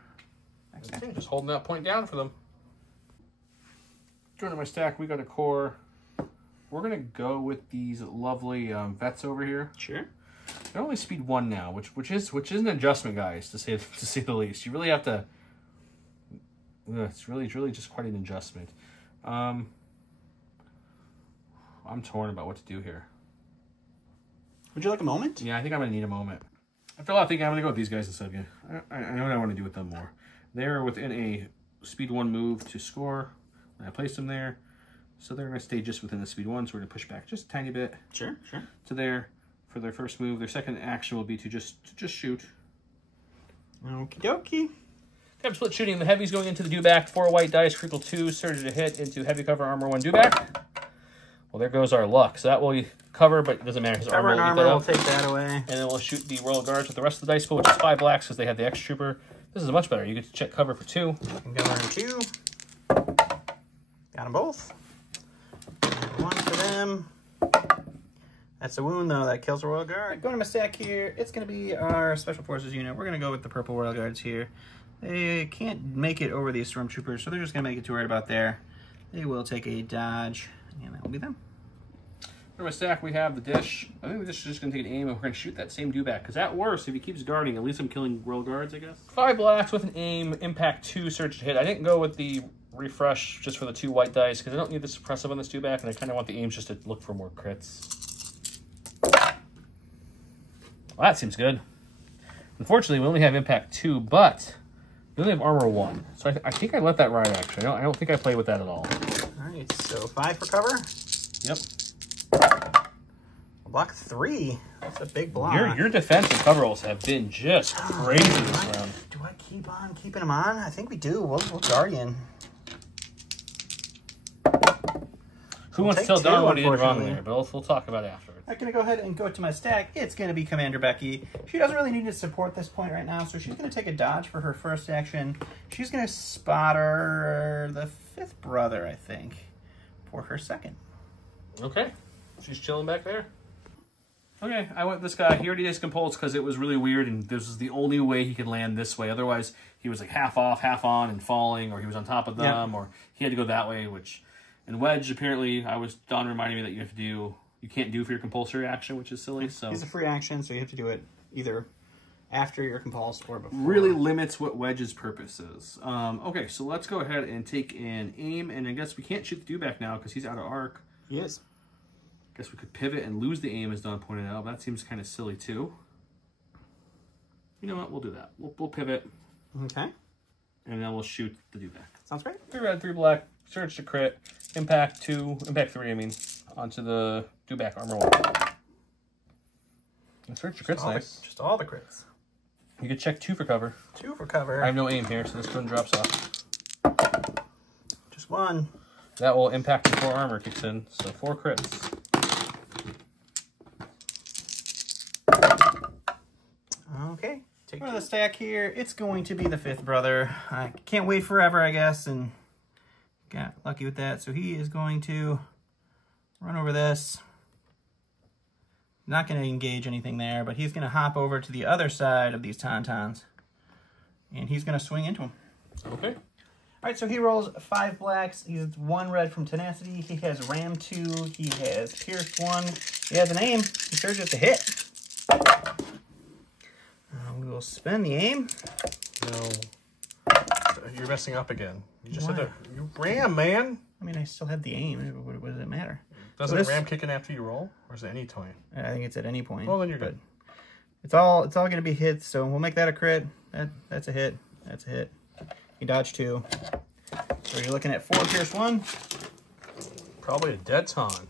Okay, just holding that point down for them. Going to my stack, we got a core. We're gonna go with these lovely vets over here. Sure. They're only speed 1 now, which is an adjustment, guys, to say the least. You really have to. It's really just quite an adjustment. I'm torn about what to do here. Would you like a moment? Yeah, I think I'm gonna need a moment. After a lot of thinking, I'm gonna go with these guys instead. Yeah, I know what I want to do with them more. They're within a speed 1 move to score. I placed them there, so they're going to stay just within the speed 1, so we're going to push back just a tiny bit. Sure. To there for their first move. Their second action will be to just shoot. Okie dokie. Have split shooting. The heavy's going into the dewback. 4 white dice, critical 2, surge to hit into heavy cover, armor 1 dewback. Well, there goes our luck. So that will cover, but it doesn't matter because cover and armor will take that away. And then we'll shoot the Royal Guards with the rest of the dice pool, which is 5 blacks because they have the X Trooper. This is much better. You get to check cover for 2. And go on 2. Got them both. And 1 for them. That's a wound, though. That kills the Royal Guard. Right, going to my stack here. It's going to be our Special Forces unit. We're going to go with the purple Royal Guards here. They can't make it over these Stormtroopers, so they're just going to make it to right about there. They will take a dodge, and that will be them. For my stack, we have the dish. I think the dish is just going to take an aim, and we're going to shoot that same dewback. Because at worst, if he keeps guarding, at least I'm killing Royal Guards, I guess. 5 blacks with an aim, impact 2, surge to hit. I didn't go with the refresh just for the 2 white dice, because I don't need the suppressive on this dewback, and I kind of want the aims just to look for more crits. Well, that seems good. Unfortunately, we only have impact 2, but we only have armor 1. So I think I let that ride, actually. I don't think I played with that at all. All right, so 5 for cover. Yep. Block 3. That's a big block. Your defense and cover rolls have been just crazy this round. Do I keep on keeping them on? I think we do. We'll Guardian. Who wants to tell Don what he did wrong there? But we'll talk about it afterwards. I'm going to go ahead and go to my stack. It's going to be Commander Becky. She doesn't really need to support this point right now, so she's going to take a dodge for her first action. She's going to spotter the 5th brother, I think, for her second. Okay. She's chilling back there. Okay, I went this guy. He already discomposed because it was really weird, and this was the only way he could land this way. Otherwise, he was like half off, half on, and falling, or he was on top of them, or he had to go that way, which... And Wedge, apparently, Don reminded me that you can't do for your compulsory action, which is silly. So it's a free action, so you have to do it either after your compulse or before. Really limits what Wedge's purpose is. Okay, so let's go ahead and take an aim, and I guess we can't shoot the dewback now because he's out of arc. He is. Guess we could pivot and lose the aim, as Don pointed out. But that seems kind of silly too. You know what? We'll do that. We'll pivot. Okay. And then we'll shoot the dewback. Sounds great. 3 red, 3 black. Surge to crit. Impact 3, I mean, onto the dewback armor 1. And surge to crit's nice. Just all the crits. You could check 2 for cover. 2 for cover. I have no aim here, so this one drops off. Just 1. That will impact the 4 armor kicks in, so 4 crits. Okay. Take the stack here. It's going to be the 5th brother. I can't wait forever, I guess, and got lucky with that. So he is going to run over this. Not going to engage anything there, but he's going to hop over to the other side of these Tauntauns And he's going to swing into him. Okay. All right, so he rolls 5 blacks. He's 1 red from Tenacity. He has Ram 2. He has Pierced 1. He has an aim. He surges to hit. We will spend the aim. No. You're messing up again. You just had to... You ram, man. I mean, I still had the aim. What does it matter? Doesn't ram kick in after you roll? Or is it any point? I think it's at any point. Well, then you're good. It's all going to be hits, so we'll make that a crit. That's a hit. That's a hit. You dodge 2. So you're looking at 4 Pierce 1. Probably a dead Ton.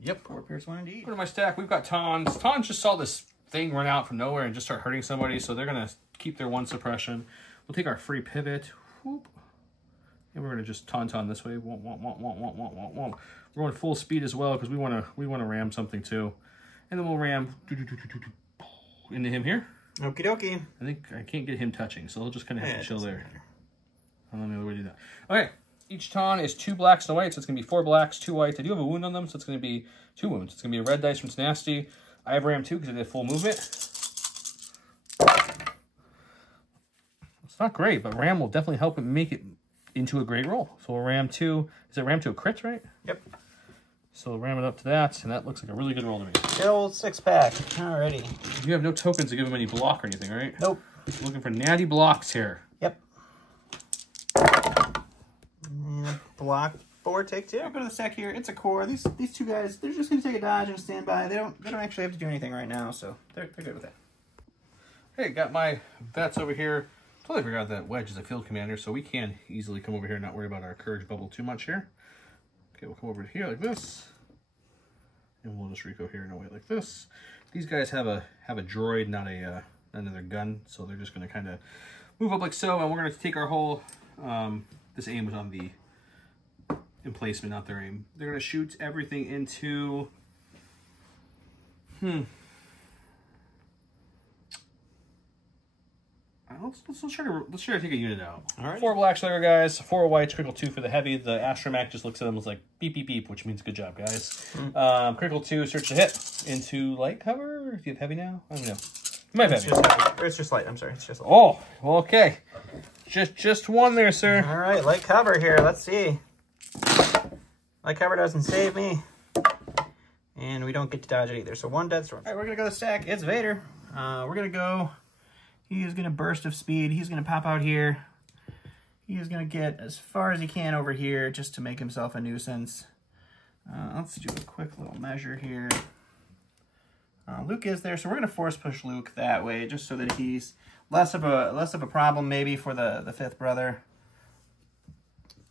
Yep. 4 Pierce 1 indeed. Go to my stack. We've got Tons. Tons just saw this thing run out from nowhere and just start hurting somebody, so they're going to keep their 1 suppression. We'll take our free pivot. Whoop. And we're going to just Tauntaun this way. Womp, womp, womp, womp, womp, womp, womp, womp. We're going full speed as well because we want to ram something too. And then we'll ram into him here. Okie dokie. I think I can't get him touching, so he'll just kind of have to chill there. I don't know the other way to do that. Okay, each Ton is 2 blacks and a white, so it's going to be 4 blacks, 2 whites. I do have a wound on them, so it's going to be 2 wounds. It's going to be a red dice from Tenacity. I have Ram 2 because I did full movement. It's not great, but Ram will definitely help it make it into a great roll. So we'll Ram 2. Is it Ram 2 a crit, right? Yep. So we'll ram it up to that, and that looks like a really good roll to me. Good old 6-pack. Alrighty. You have no tokens to give him any block or anything, right? Nope. Looking for natty blocks here. Yep. Block 4, take 2. I'll go to the stack here. It's a core. These 2 guys, they're just going to take a dodge and a standby. They don't actually have to do anything right now, so they're good with that. Hey, got my vets over here. Totally forgot that Wedge is a field commander, so we can easily come over here and not worry about our courage bubble too much here. Okay, we'll come over here like this. And we'll just Rico here in a way like this. These guys have a droid, not another gun, so they're just going to kind of move up like so, and we're going to take our whole... this aim was on the emplacement, not their aim. They're going to shoot everything into... Let's try to take a unit out. All right. 4 blacks there, guys. 4 whites. Critical 2 for the heavy. The astromech just looks at them and is like beep beep beep, which means good job, guys. Critical 2, search the hit into light cover. Do you have heavy now? I don't know. You might have heavy. It's just light. I'm sorry. It's just light. Oh, okay. Just 1 there, sir. All right, light cover here. Let's see. Light cover doesn't save me, and we don't get to dodge it either. So 1 dead storm. All right, we're gonna go to the stack. It's Vader. We're gonna go. He is going to burst of speed. He's going to pop out here. He is going to get as far as he can over here just to make himself a nuisance. Let's do a quick little measure here. Luke is there, so we're going to force push Luke that way just so that he's less of a problem maybe for the 5th brother.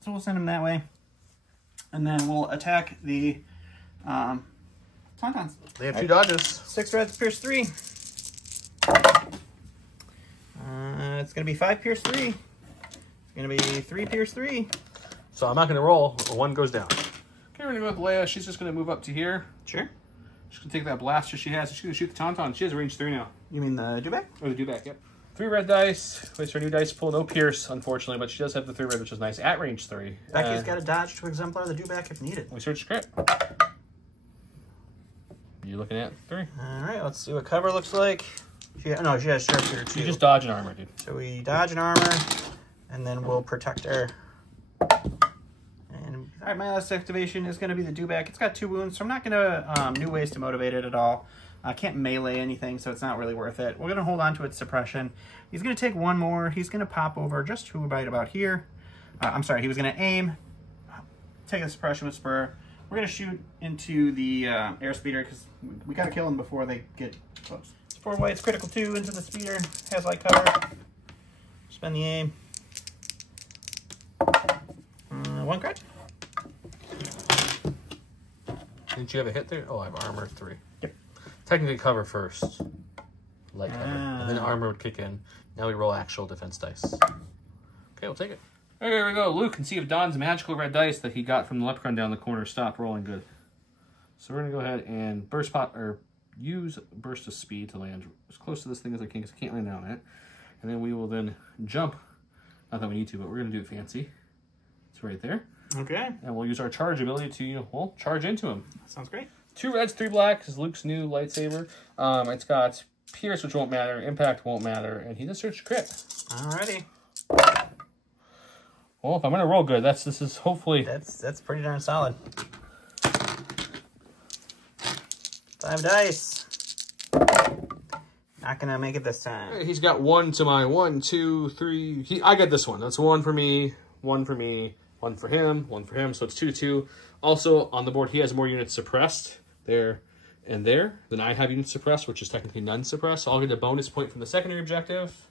So we'll send him that way. And then we'll attack the Tauntauns. They have 2 dodges. 6 reds, pierce 3. It's going to be 5 pierce 3. It's going to be 3 pierce 3. So I'm not going to roll. 1 goes down. Okay, we're going to go with Leia. She's just going to move up to here. Sure. She's going to take that blaster she has. She's going to shoot the Tauntaun. She has range 3 now. You mean the dewback? Or the dewback, yep. 3 red dice. Waits for a new dice pool. No pierce, unfortunately, but she does have the 3 red, which is nice. At range 3. Becky's got a dodge to exemplar the dewback if needed. We search crit. You're looking at 3. All right, let's see what cover looks like. She has sharpshooter 2. You just dodge an armor, dude. So we dodge an armor, and then we'll protect her. And all right, my last activation is going to be the dewback. It's got 2 wounds, so I'm not going to new ways to motivate it at all. I can't melee anything, so it's not really worth it. We're going to hold on to its suppression. He's going to take 1 more. He's going to pop over just to about here. I'm sorry, he was going to aim, take a suppression with spur. We're going to shoot into the airspeeder because we got to kill them before they get close. 4 whites, critical 2 into the speeder, has light cover. Spend the aim. 1 crit. Didn't you have a hit there? Oh, I have armor 3. Yep. Technically cover first. Light cover. And then armor would kick in. Now we roll actual defense dice. Okay, we'll take it. Okay, here we go. Luke can see if Don's magical red dice that he got from the leprechaun down the corner stopped rolling good. So we're going to go ahead and use burst of speed to land as close to this thing as I can because I can't land on it. And then we will then jump. Not that we need to, but we're going to do it fancy. It's right there. Okay. And we'll use our charge ability to, charge into him. That sounds great. 2 reds, 3 blacks is Luke's new lightsaber. It's got Pierce, which won't matter. Impact won't matter. And he just searched crit. Alrighty. Well, if I'm going to roll good, this is hopefully... That's pretty darn solid. 5 dice. Not going to make it this time. He's got 1 to my 1, 2, 3... I got this one. That's 1 for me, 1 for me, 1 for him, 1 for him. So it's 2 to 2. Also, on the board, he has more units suppressed there and there than I have units suppressed, which is technically none suppressed. So I'll get a bonus point from the secondary objective.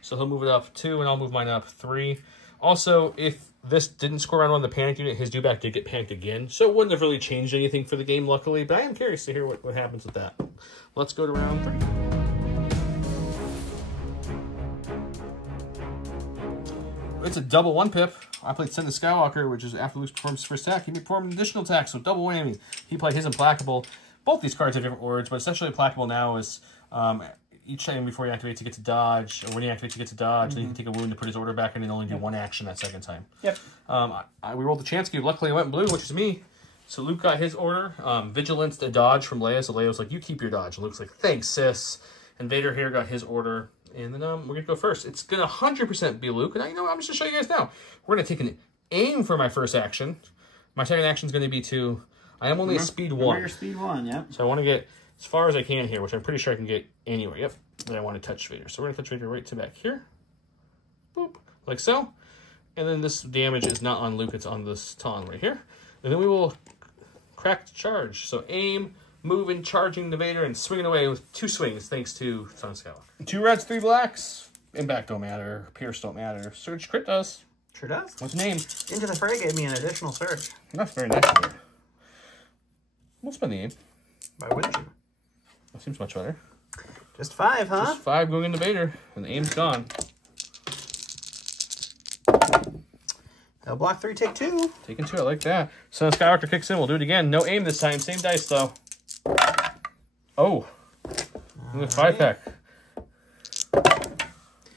So he'll move it up 2, and I'll move mine up 3. Also, if this didn't score on the panicked unit, his dewback did get panicked again. So it wouldn't have really changed anything for the game, luckily. But I am curious to hear what happens with that. Let's go to round 3. It's a double 1-pip. I played Send the Skywalker, which is after Luke performs his first attack, he may perform an additional attack, so double whammy. He played his Implacable. Both these cards have different words, but essentially Implacable now is each time before he activates, he gets a dodge, or when he activates, he gets a dodge, then he can take a wound to put his order back in and only do 1 action that second time. Yep. We rolled the chance cube. Luckily, I went blue, which is me. So Luke got his order. Vigilance, the dodge from Leia. So Leia was like, you keep your dodge. And Luke's like, thanks, sis. And Vader here got his order. And then we're going to go first. It's going to 100% be Luke. And I'm just going to show you guys now. We're going to take an aim for my first action. My second action is going to be to... I am only a speed 1. You're speed 1, yep. So I want to get as far as I can here, which I'm pretty sure I can get anywhere. Yep. Then I want to touch Vader. So we're going to touch Vader right to back here. Boop. Like so. And then this damage is not on Luke. It's on this Talon right here. And then we will crack the charge. So aim, moving, charging the Vader, and swinging away with 2 swings thanks to Son Skywalker. 2 reds, 3 blacks. Impact don't matter. Pierce don't matter. Surge crit does. Sure does. What's the name? Into the Fray gave me an additional surge. That's very nice of you. We'll spend the aim. Why wouldn't you? That seems much better. Just 5, huh? Just 5 going into Vader, and the aim's gone. They'll block 3, take 2. Taking 2, I like that. So Skywalker kicks in. We'll do it again. No aim this time. Same dice, though. Oh. 5-pack.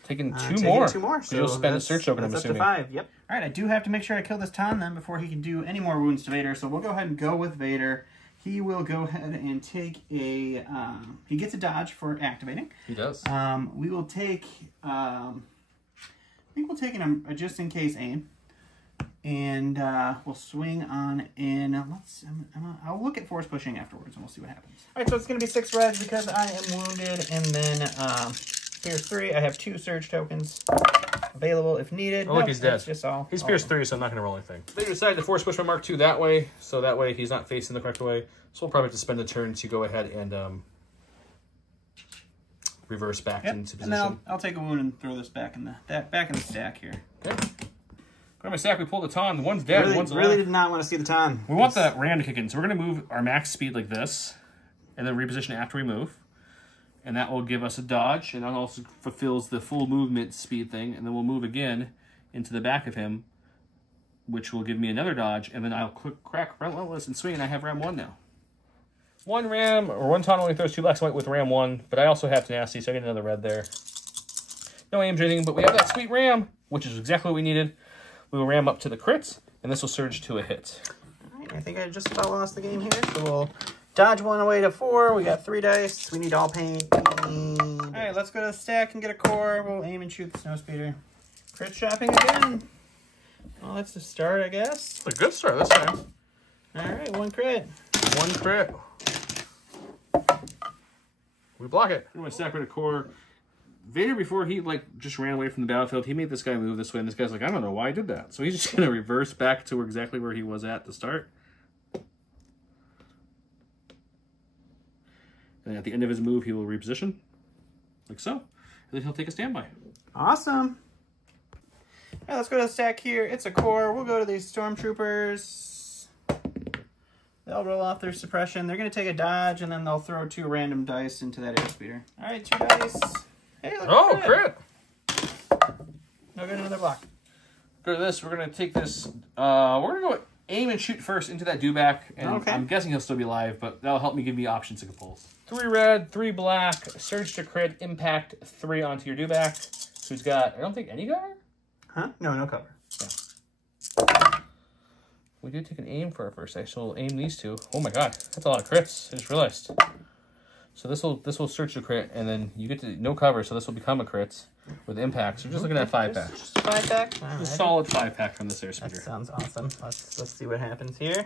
Taking 2 more. 2 more. So you'll spend a search token, I'm assuming. Up to 5, yep. All right, I do have to make sure I kill this Talon then before he can do any more wounds to Vader. So we'll go ahead and go with Vader. He will go ahead and take a... he gets a dodge for activating. He does. We will take... I think we'll take a just-in-case aim. And we'll swing on in... I'll look at force pushing afterwards, and we'll see what happens. All right, so it's going to be 6 reds because I am wounded. And then Pierce 3. I have 2 surge tokens available if needed. Oh, look, he's dead. Just all. He's Pierce 3, so I'm not going to roll anything. They decided to force push my Mark 2 that way, so that way he's not facing the correct way. So we'll probably have to spend a turn to go ahead and reverse back into position. And then I'll take a wound and throw this back in the stack here. Okay. Got my stack. We pulled the Talon. One's dead. One's alive. Really did not want to see the Talon. We want the ram to kick in, so we're going to move our max speed like this, and then reposition after we move. And that will give us a dodge, and that also fulfills the full movement speed thing. And then we'll move again into the back of him, which will give me another dodge. And then I'll crack Relentless and swing, and I have Ram 1 now. 1 Ram, or 1 Talon only throws 2 blacks and white with Ram 1, but I also have Tenacity, so I get another red there. No aims or anything, but we have that sweet Ram, which is exactly what we needed. We will Ram up to the crits, and this will surge to a hit. All right, I think I just about lost the game here, so we'll... Dodge 1 away to 4. We got 3 dice. We need all paint. All right, let's go to the stack and get a core. We'll aim and shoot the Snowspeeder. Crit shopping again. Well, that's the start, I guess. It's a good start this time. All right, 1 crit. 1 crit. We block it. I'm going to stack with a core. Vader, before he just ran away from the battlefield, he made this guy move this way, and this guy's like, I don't know why I did that. So he's just going to reverse back to exactly where he was at the start. And at the end of his move, he will reposition, like so. And then he'll take a standby. Awesome. All right, let's go to the stack here. It's a core. We'll go to these Stormtroopers. They'll roll off their suppression. They're going to take a dodge, and then they'll throw 2 random dice into that airspeeder. All right, 2 dice. Hey, look. Oh, crit! Now get another block. Go to this. We're going to take this. We're going to go aim and shoot first into that dewback. And okay. I'm guessing he'll still be alive, but that'll help me give me options to compose. 3 red, 3 black, surge to crit, impact 3 onto your dewback. Who's got, I don't think any guard? Huh? No cover. Yeah. We did take an aim for our first dice, so we'll aim these 2. Oh my god, that's a lot of crits. I just realized. So this will search the crit, and then you get to no cover, so this will become a crit with impact. So we're just looking at 5-pack. Just 5-pack? A solid 5-pack from this airspeeder. That sounds awesome. Let's see what happens here.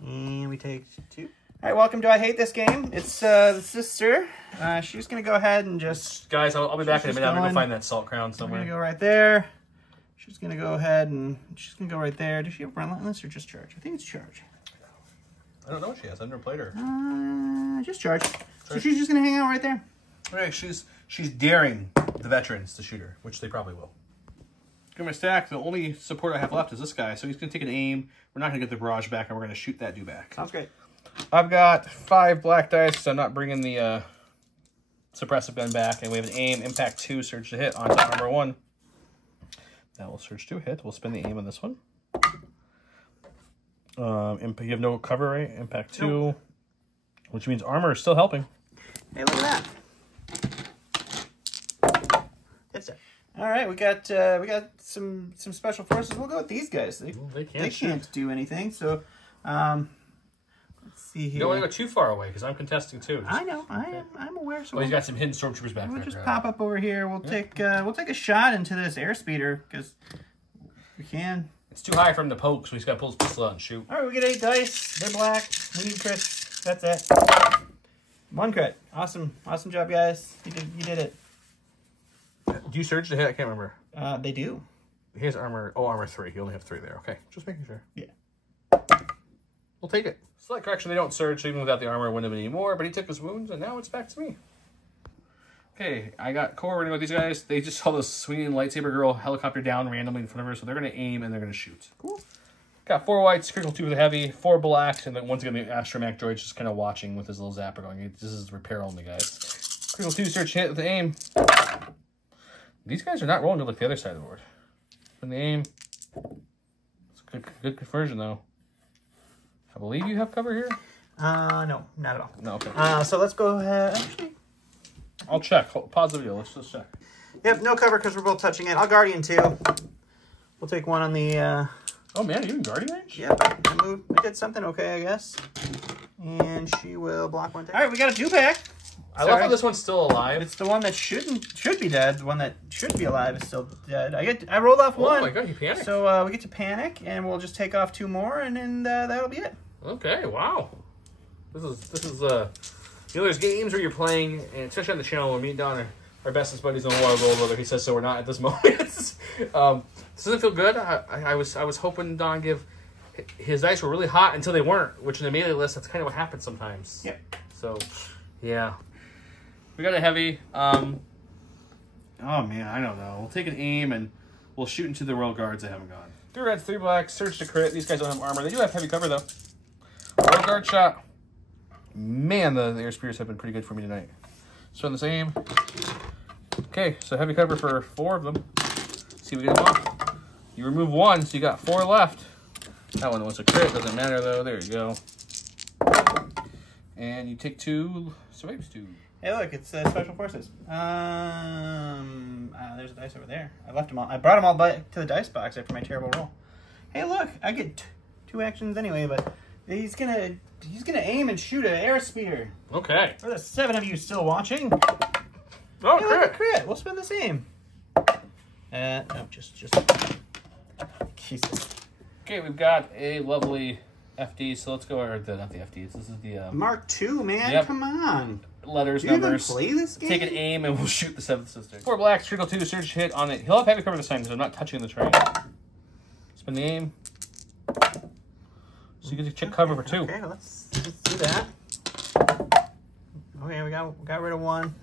And we take 2. All right, welcome to I Hate This Game. It's the sister. She's going to go ahead and just... Guys, I'll be back in a minute. I'm going to go find that salt crown somewhere. We're going to go right there. She's going to go ahead and... She's going to go right there. Does she have Relentless or just Charge? I think it's Charge. I don't know what she has. I've never played her. Just Charge. So she's just going to hang out right there. Okay, she's daring the veterans to shoot her, which they probably will. Get my stack. The only support I have left is this guy, so he's going to take an aim. We're not going to get the barrage back, and we're going to shoot that dude back. Sounds great. I've got 5 black dice, so I'm not bringing the suppressive gun back, and we have an aim, impact 2, surge to hit on top armor 1. That will surge to hit. We'll spend the aim on this one. You have no cover, right? Impact 2, nope. Which means armor is still helping. Hey, look at that. That's it. All right, we got some special forces. We'll go with these guys. They can't do anything. So, let's see here. You don't want to go too far away because I'm contesting too. I know. I'm aware. So he's got some hidden stormtroopers back there. We'll just pop up over here. We'll take a shot into this airspeeder because we can. It's too high for him to poke, so he's got to pull his pistol out and shoot. All right, we get 8 dice. They're black. We need crits. That's it. 1 crit. Awesome job, guys. You did it. Do you surge to hit? I can't remember. They do. He has armor. Oh, armor 3. You only have 3 there. Okay, just making sure. Yeah. We'll take it. Slight correction. They don't surge, so even without the armor, it wouldn't have been any more. But he took his wounds, and now it's back to me. Okay, I got core. We're gonna go with these guys. They just saw this swinging lightsaber girl helicopter down randomly in front of her, so they're gonna aim and they're gonna shoot. Cool. Got 4 whites, critical 2 with a heavy, 4 blacks, and then once again the astromech droid's just kind of watching with his little zapper going. This is repair only, guys. Critical 2 search hit with the aim. These guys are not rolling to like the other side of the board. When the aim, it's good conversion though. I believe you have cover here. No, not at all. No, okay. So let's go ahead. Actually, I'll check. Pause the video. Let's just check. Yep, no cover because we're both touching it. I'll Guardian too. We'll take 1 on the. Oh man, are you in Guardian range? Yep, I did something okay, I guess. And she will block 1 time. All right, we got a 2-pack. I love how this one's still alive. It's the one that should be dead. The one that should be alive is still dead. I rolled off 1. Oh my god, you panicked. So we get to panic, and we'll just take off 2 more, and then that'll be it. Okay, wow. This is there's games where you're playing, and especially on the channel, we're meeting down our bestest buddies on the water roll, whether he says so or not at this moment. This doesn't feel good. I was hoping Don give his dice were really hot until they weren't, which in the melee list, that's kind of what happens sometimes. Yep. So, yeah. We got a heavy. Oh man, I don't know. We'll take an aim and we'll shoot into the Royal Guards that haven't gone. 3 reds, 3 blacks, search to crit. These guys don't have armor. They do have heavy cover though. Royal Guard shot. Man, the airspeeders have been pretty good for me tonight. So in the same. Okay, so heavy cover for 4 of them. See if we get them off. You remove 1, so you got 4 left. That one was a crit, doesn't matter though. There you go. And you take 2, survives 2. Hey, look, it's Special Forces. There's a dice over there. I left them all. I brought them all back to the dice box after my terrible roll. Hey, look, I get 2 actions anyway, but he's gonna aim and shoot an airspeeder. Okay. For the 7 of you still watching. Oh, hey, crit. Look, crit. We'll spend the same. No, just. Jesus. Okay, we've got a lovely FD, so let's go, or not the FDs, this is the... Mark II, man, yep. Come on. Letters, Do you numbers. even play this game? Take an aim and we'll shoot the 7th sister. 4 blacks, critical 2, surge hit on it. He'll have heavy cover this time because I'm not touching the train. Spin the aim. So you get to check cover for 2. Okay, let's do that. Okay, we got rid of 1.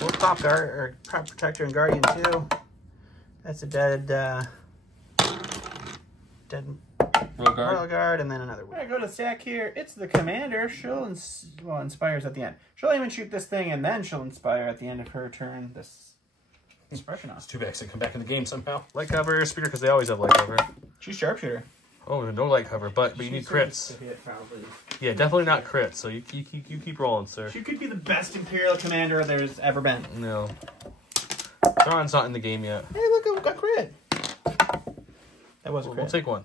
We'll pop guard or prop protector and guardian 2. That's a dead Royal Guard, and then another one. I go to the stack here. It's the commander. She'll inspires at the end. She'll aim and shoot this thing, and then she'll inspire at the end of her turn. This expression off. It's too bad to come back in the game somehow. Light cover, speeder, because they always have light cover. She's sharpshooter. Oh, no light cover, but you need crits. Yeah, definitely not crits. So you keep rolling, sir. She could be the best Imperial commander there's ever been. No. Thrawn's not in the game yet. Hey, look, we got crit. That was a crit. We'll take 1.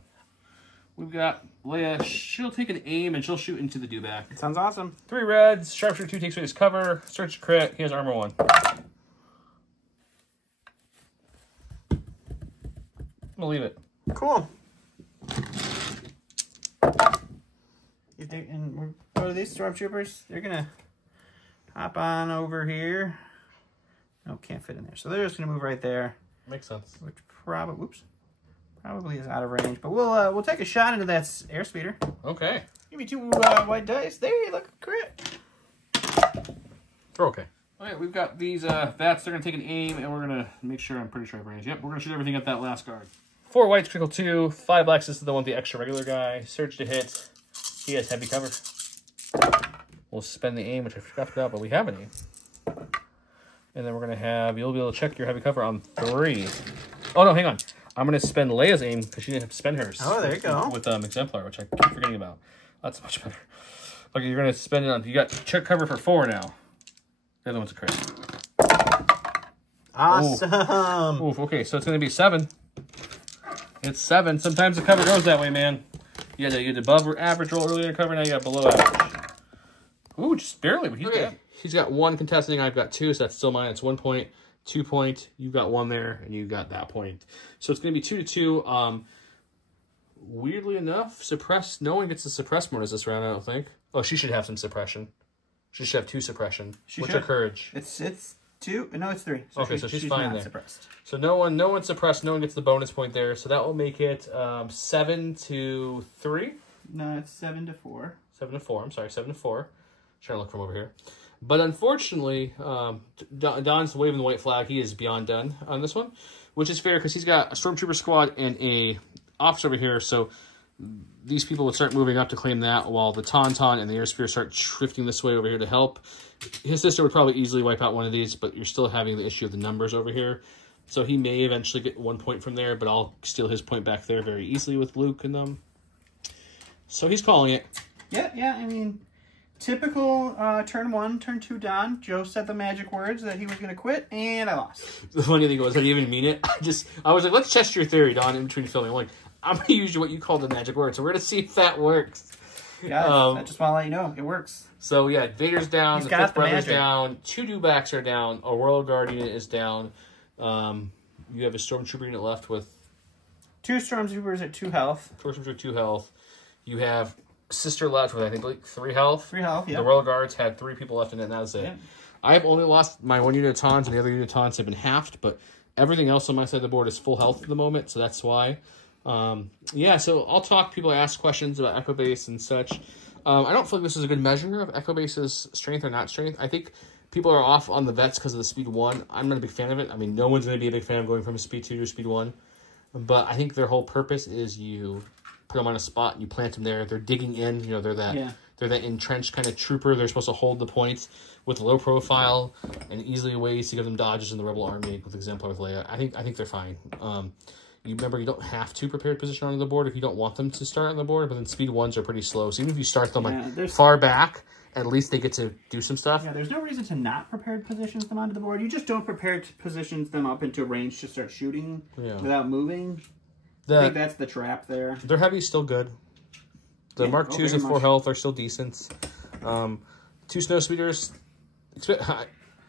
we've got Leia. She'll take an aim and she'll shoot into the dewback. Sounds awesome. 3 reds. Sharpshooter 2 takes away his cover. Search crit. He has armor 1. We'll leave it. Cool. And what are these stormtroopers? They're gonna hop on over here. No, can't fit in there. So they're just gonna move right there. Makes sense. Which probably is out of range. But we'll take a shot into that airspeeder. Okay. Give me 2 white dice. There you look, crit. They're okay. Okay, we've got these bats. They're gonna take an aim, and we're gonna make sure. I'm pretty sure I have range. Yep, we're gonna shoot everything at that last guard. 4 whites, critical 2. 5 blacks. This is the one with the extra regular guy. Surge to hit. He has heavy cover. We'll spend the aim, which I forgot about, but we have an aim. And then we're going to have, you'll be able to check your heavy cover on 3. Oh, no, hang on. I'm going to spend Leia's aim because she didn't have to spend hers. Oh, there you go. With Exemplar, which I keep forgetting about. That's much better. Okay, you're going to spend it on, you got check cover for 4 now. The other one's a crit. Awesome. Oof, okay, so it's going to be 7. It's 7. Sometimes the cover goes that way, man. You had above average roll earlier in cover, now you got below average. Ooh, just barely, but he's good. He's got 1 contesting, I've got 2, so that's still mine. It's 1 point, 2 point. You've got 1 there, and you got that point. So it's going to be 2 to 2. Weirdly enough, suppressed. No one gets the suppressed bonus this round, I don't think. Oh, she should have some suppression. She should have 2 suppression. What's her courage? It's 2. No, it's 3. So okay, so she's fine there. Suppressed. So no one suppressed. No one gets the bonus point there. So that will make it 7 to 3. No, it's 7 to 4. 7 to 4. I'm sorry, 7 to 4. Trying to look from over here. But unfortunately, Don's waving the white flag. He is beyond done on this one, which is fair because he's got a Stormtrooper squad and a officer over here. So these people would start moving up to claim that, while the Tauntaun and the Airspeeder start shifting this way over here to help. His sister would probably easily wipe out one of these, but you're still having the issue of the numbers over here. So he may eventually get 1 point from there, but I'll steal his point back there very easily with Luke and them. So he's calling it. Yeah, I mean, typical turn 1, turn 2 Don. Joe said the magic words that he was going to quit, and I lost. The funny thing was, I didn't even mean it. I was like, let's test your theory, Don, in between filming. I'm like, I'm going to use what you call the magic word, so we're going to see if that works. Yeah, I just want to let you know, it works. So, yeah, Vader's down, the 5th brother's down, 2 dewbacks are down, a Royal Guard unit is down. You have a Stormtrooper unit left with 2 Stormtroopers at 2 health. Stormtrooper 2 health. You have Sister left with, I think, like 3 health. 3 health, yeah. The Royal Guards had 3 people left in it, and that was it. Yeah. I've only lost my 1 unit of Taunts, and the other unit of Taunts have been halved, but everything else on my side of the board is full health at the moment, so that's why. Yeah, so I'll talk. People ask questions about Echo Base and such. I don't feel like this is a good measure of Echo Base's strength or not strength. I think people are off on the vets because of the speed 1. I'm not a big fan of it. I mean, no one's going to be a big fan of going from a speed 2 to a speed 1. But I think their whole purpose is you put them on a spot and you plant them there. They're digging in. You know, they're that entrenched kind of trooper. They're supposed to hold the points with low profile and easily ways to give them dodges in the Rebel Army with Exemplar with Leia. I think they're fine. You remember, you don't have to prepared position on the board if you don't want them to start on the board, but then speed 1s are pretty slow. So even if you start them far back, at least they get to do some stuff. Yeah, there's no reason to not prepared positions them onto the board. You just don't prepared positions them up into range to start shooting without moving. I think that's the trap there. Their heavy's still good. The Mark IIs with 4 health are still decent. 2 Snow Speeders.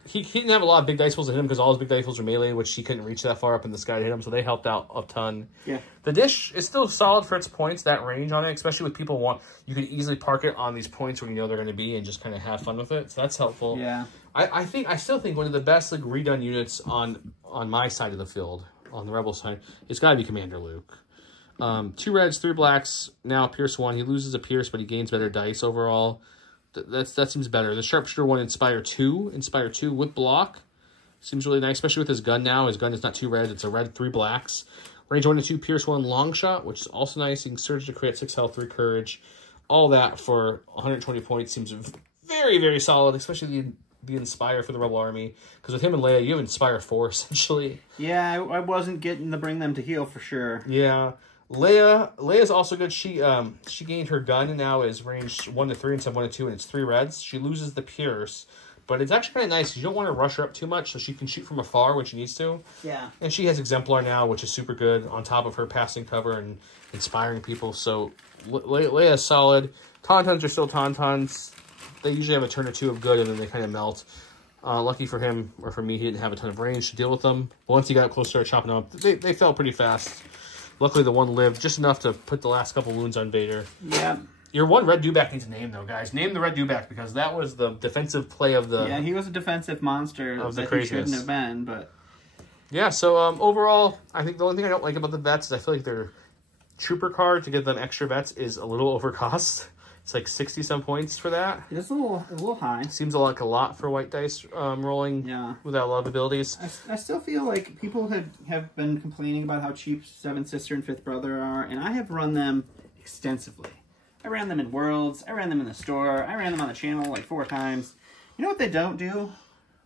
He didn't have a lot of big dice rolls to hit him because all his big dice rolls are melee, which he couldn't reach that far up in the sky to hit him, so they helped out a ton. Yeah. The dish is still solid for its points, that range on it, especially with people you could easily park it on these points where you know they're going to be and just kind of have fun with it, so that's helpful. Yeah. I still think one of the best redone units on my side of the field, on the Rebel side, it's got to be Commander Luke. 2 reds, 3 blacks, now Pierce 1. He loses a Pierce, but he gains better dice overall. That seems better. The Sharpshooter 1, Inspire 2 with block. Seems really nice, especially with his gun now. His gun is not 2 reds, it's a red, 3 blacks. Range 1 to 2, Pierce 1, long shot, which is also nice. You can surge to crit, 6 health, 3 courage. All that for 120 points seems very, very solid, especially the Inspire for the Rebel Army. Because with him and Leia, you have Inspire 4, essentially. Yeah, I wasn't getting to bring them to heal for sure. Yeah. Leia's also good. She gained her gun and now is range 1 to 3 instead of 1 to 2, and it's 3 reds. She loses the Pierce, But it's actually kind of nice because you don't want to rush her up too much so she can shoot from afar when she needs to. Yeah. And she has Exemplar now, which is super good on top of her passing cover and inspiring people. So Leia's solid. Tauntauns are still Tauntauns. They usually have a turn or two of good and then they kind of melt. Lucky for him, or for me, he didn't have a ton of range to deal with them. But once he got close, started chopping them up, they fell pretty fast. Luckily, the one lived just enough to put the last couple wounds on Vader. Yeah. Your one red dewback needs a name, though, guys. Name the red dewback, because that was the defensive play of the... Yeah, he was a defensive monster of the that craziness. he shouldn't have been, but... Yeah, so overall, I think the only thing I don't like about the vets is I feel like their trooper card to get them extra vets is a little overcost. It's like 60-some points for that. It's a little high. Seems like a lot for white dice rolling without a lot of abilities. I still feel like people have been complaining about how cheap Seventh Sister and Fifth Brother are, and I have run them extensively. I ran them in Worlds, I ran them in the store, I ran them on the channel like 4 times. You know what they don't do?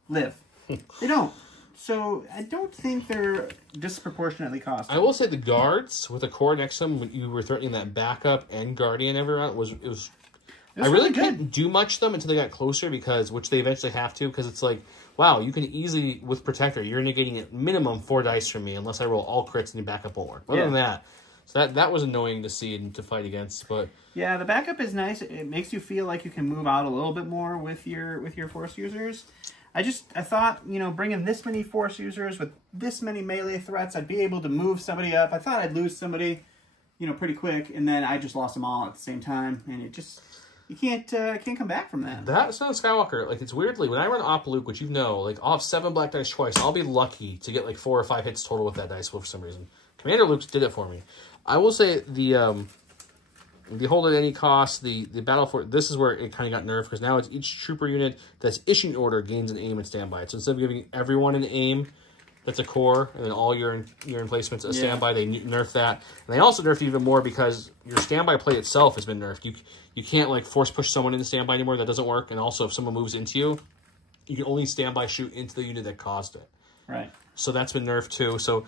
Live. They don't. So I don't think they're disproportionately costly. I will say the guards with a core next to them when you were threatening that backup and guardian every round I really couldn't do much to them until they got closer which they eventually have to, because it's like, wow, you can easily with protector you're negating at minimum 4 dice from me unless I roll all crits and your backup won't work. Other than that, so that was annoying to see and to fight against. But yeah, the backup is nice. It makes you feel like you can move out a little bit more with your force users. I thought, you know, bringing this many force users with this many melee threats, I'd be able to move somebody up. I thought I'd lose somebody, you know, pretty quick, and then I just lost them all at the same time, and it just, you can't come back from that. That's not Skywalker. Like, it's weirdly, when I run Op Luke, which you know, like, I'll have 7 black dice twice. I'll be lucky to get like 4 or 5 hits total with that dice for some reason. Commander Luke did it for me. I will say the hold at any cost, the battle for this is where it kind of got nerfed, because now it's each trooper unit that's issuing order gains an aim and standby. So instead of giving everyone an aim that's a core, and then all your emplacements a standby, they nerfed that. And they also nerfed even more because your standby play itself has been nerfed. You can't like force push someone into standby anymore. That doesn't work. And also if someone moves into you, you can only standby shoot into the unit that caused it. Right. So that's been nerfed too. So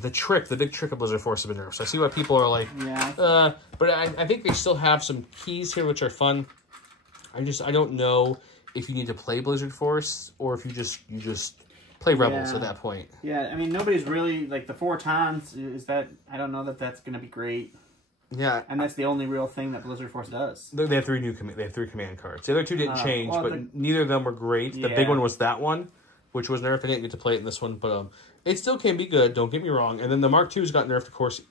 the big trick of Blizzard Force has been nerfed. So I see why people are like, but I think they still have some keys here which are fun. I don't know if you need to play Blizzard Force or if you just play Rebels at that point. Yeah, I mean nobody's really like the 4 Tons. Is that I don't know that that's going to be great. Yeah, and that's the only real thing that Blizzard Force does. They have 3 command cards. The other 2 didn't change, but neither of them were great. The big one was that one, which was nerfed. I didn't get to play it in this one, but it still can be good. Don't get me wrong. And then the Mark II's got nerfed, of course.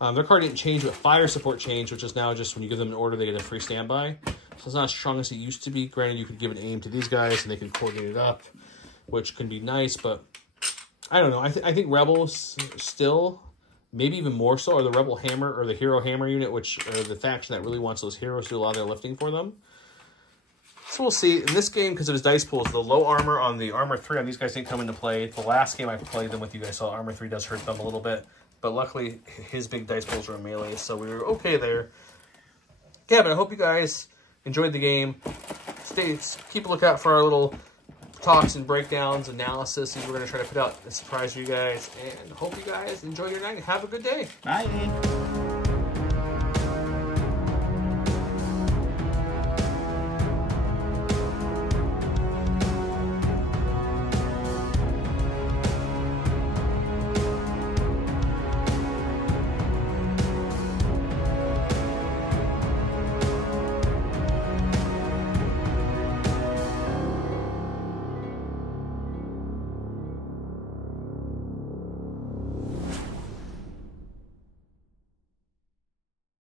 Their card didn't change, but fire support changed, which is now just when you give them an order, they get a free standby. So it's not as strong as it used to be. Granted, you could give an aim to these guys, and they can coordinate it up, which can be nice, but I don't know. I think Rebels still, maybe even more so, are the Rebel Hammer or the Hero Hammer unit, which are the faction that really wants those heroes to do a lot of their lifting for them. So we'll see. In this game, because of his dice pools, the low armor on the armor 3 on these guys didn't come into play. The last game I played them with, you guys saw armor 3 does hurt them a little bit. But luckily, his big dice pools were in melee, so we were okay there. Yeah, but I hope you guys enjoyed the game. Keep a lookout for our little talks and breakdowns, analysis. We're going to try to put out a surprise for you guys. And hope you guys enjoy your night. Have a good day. Bye.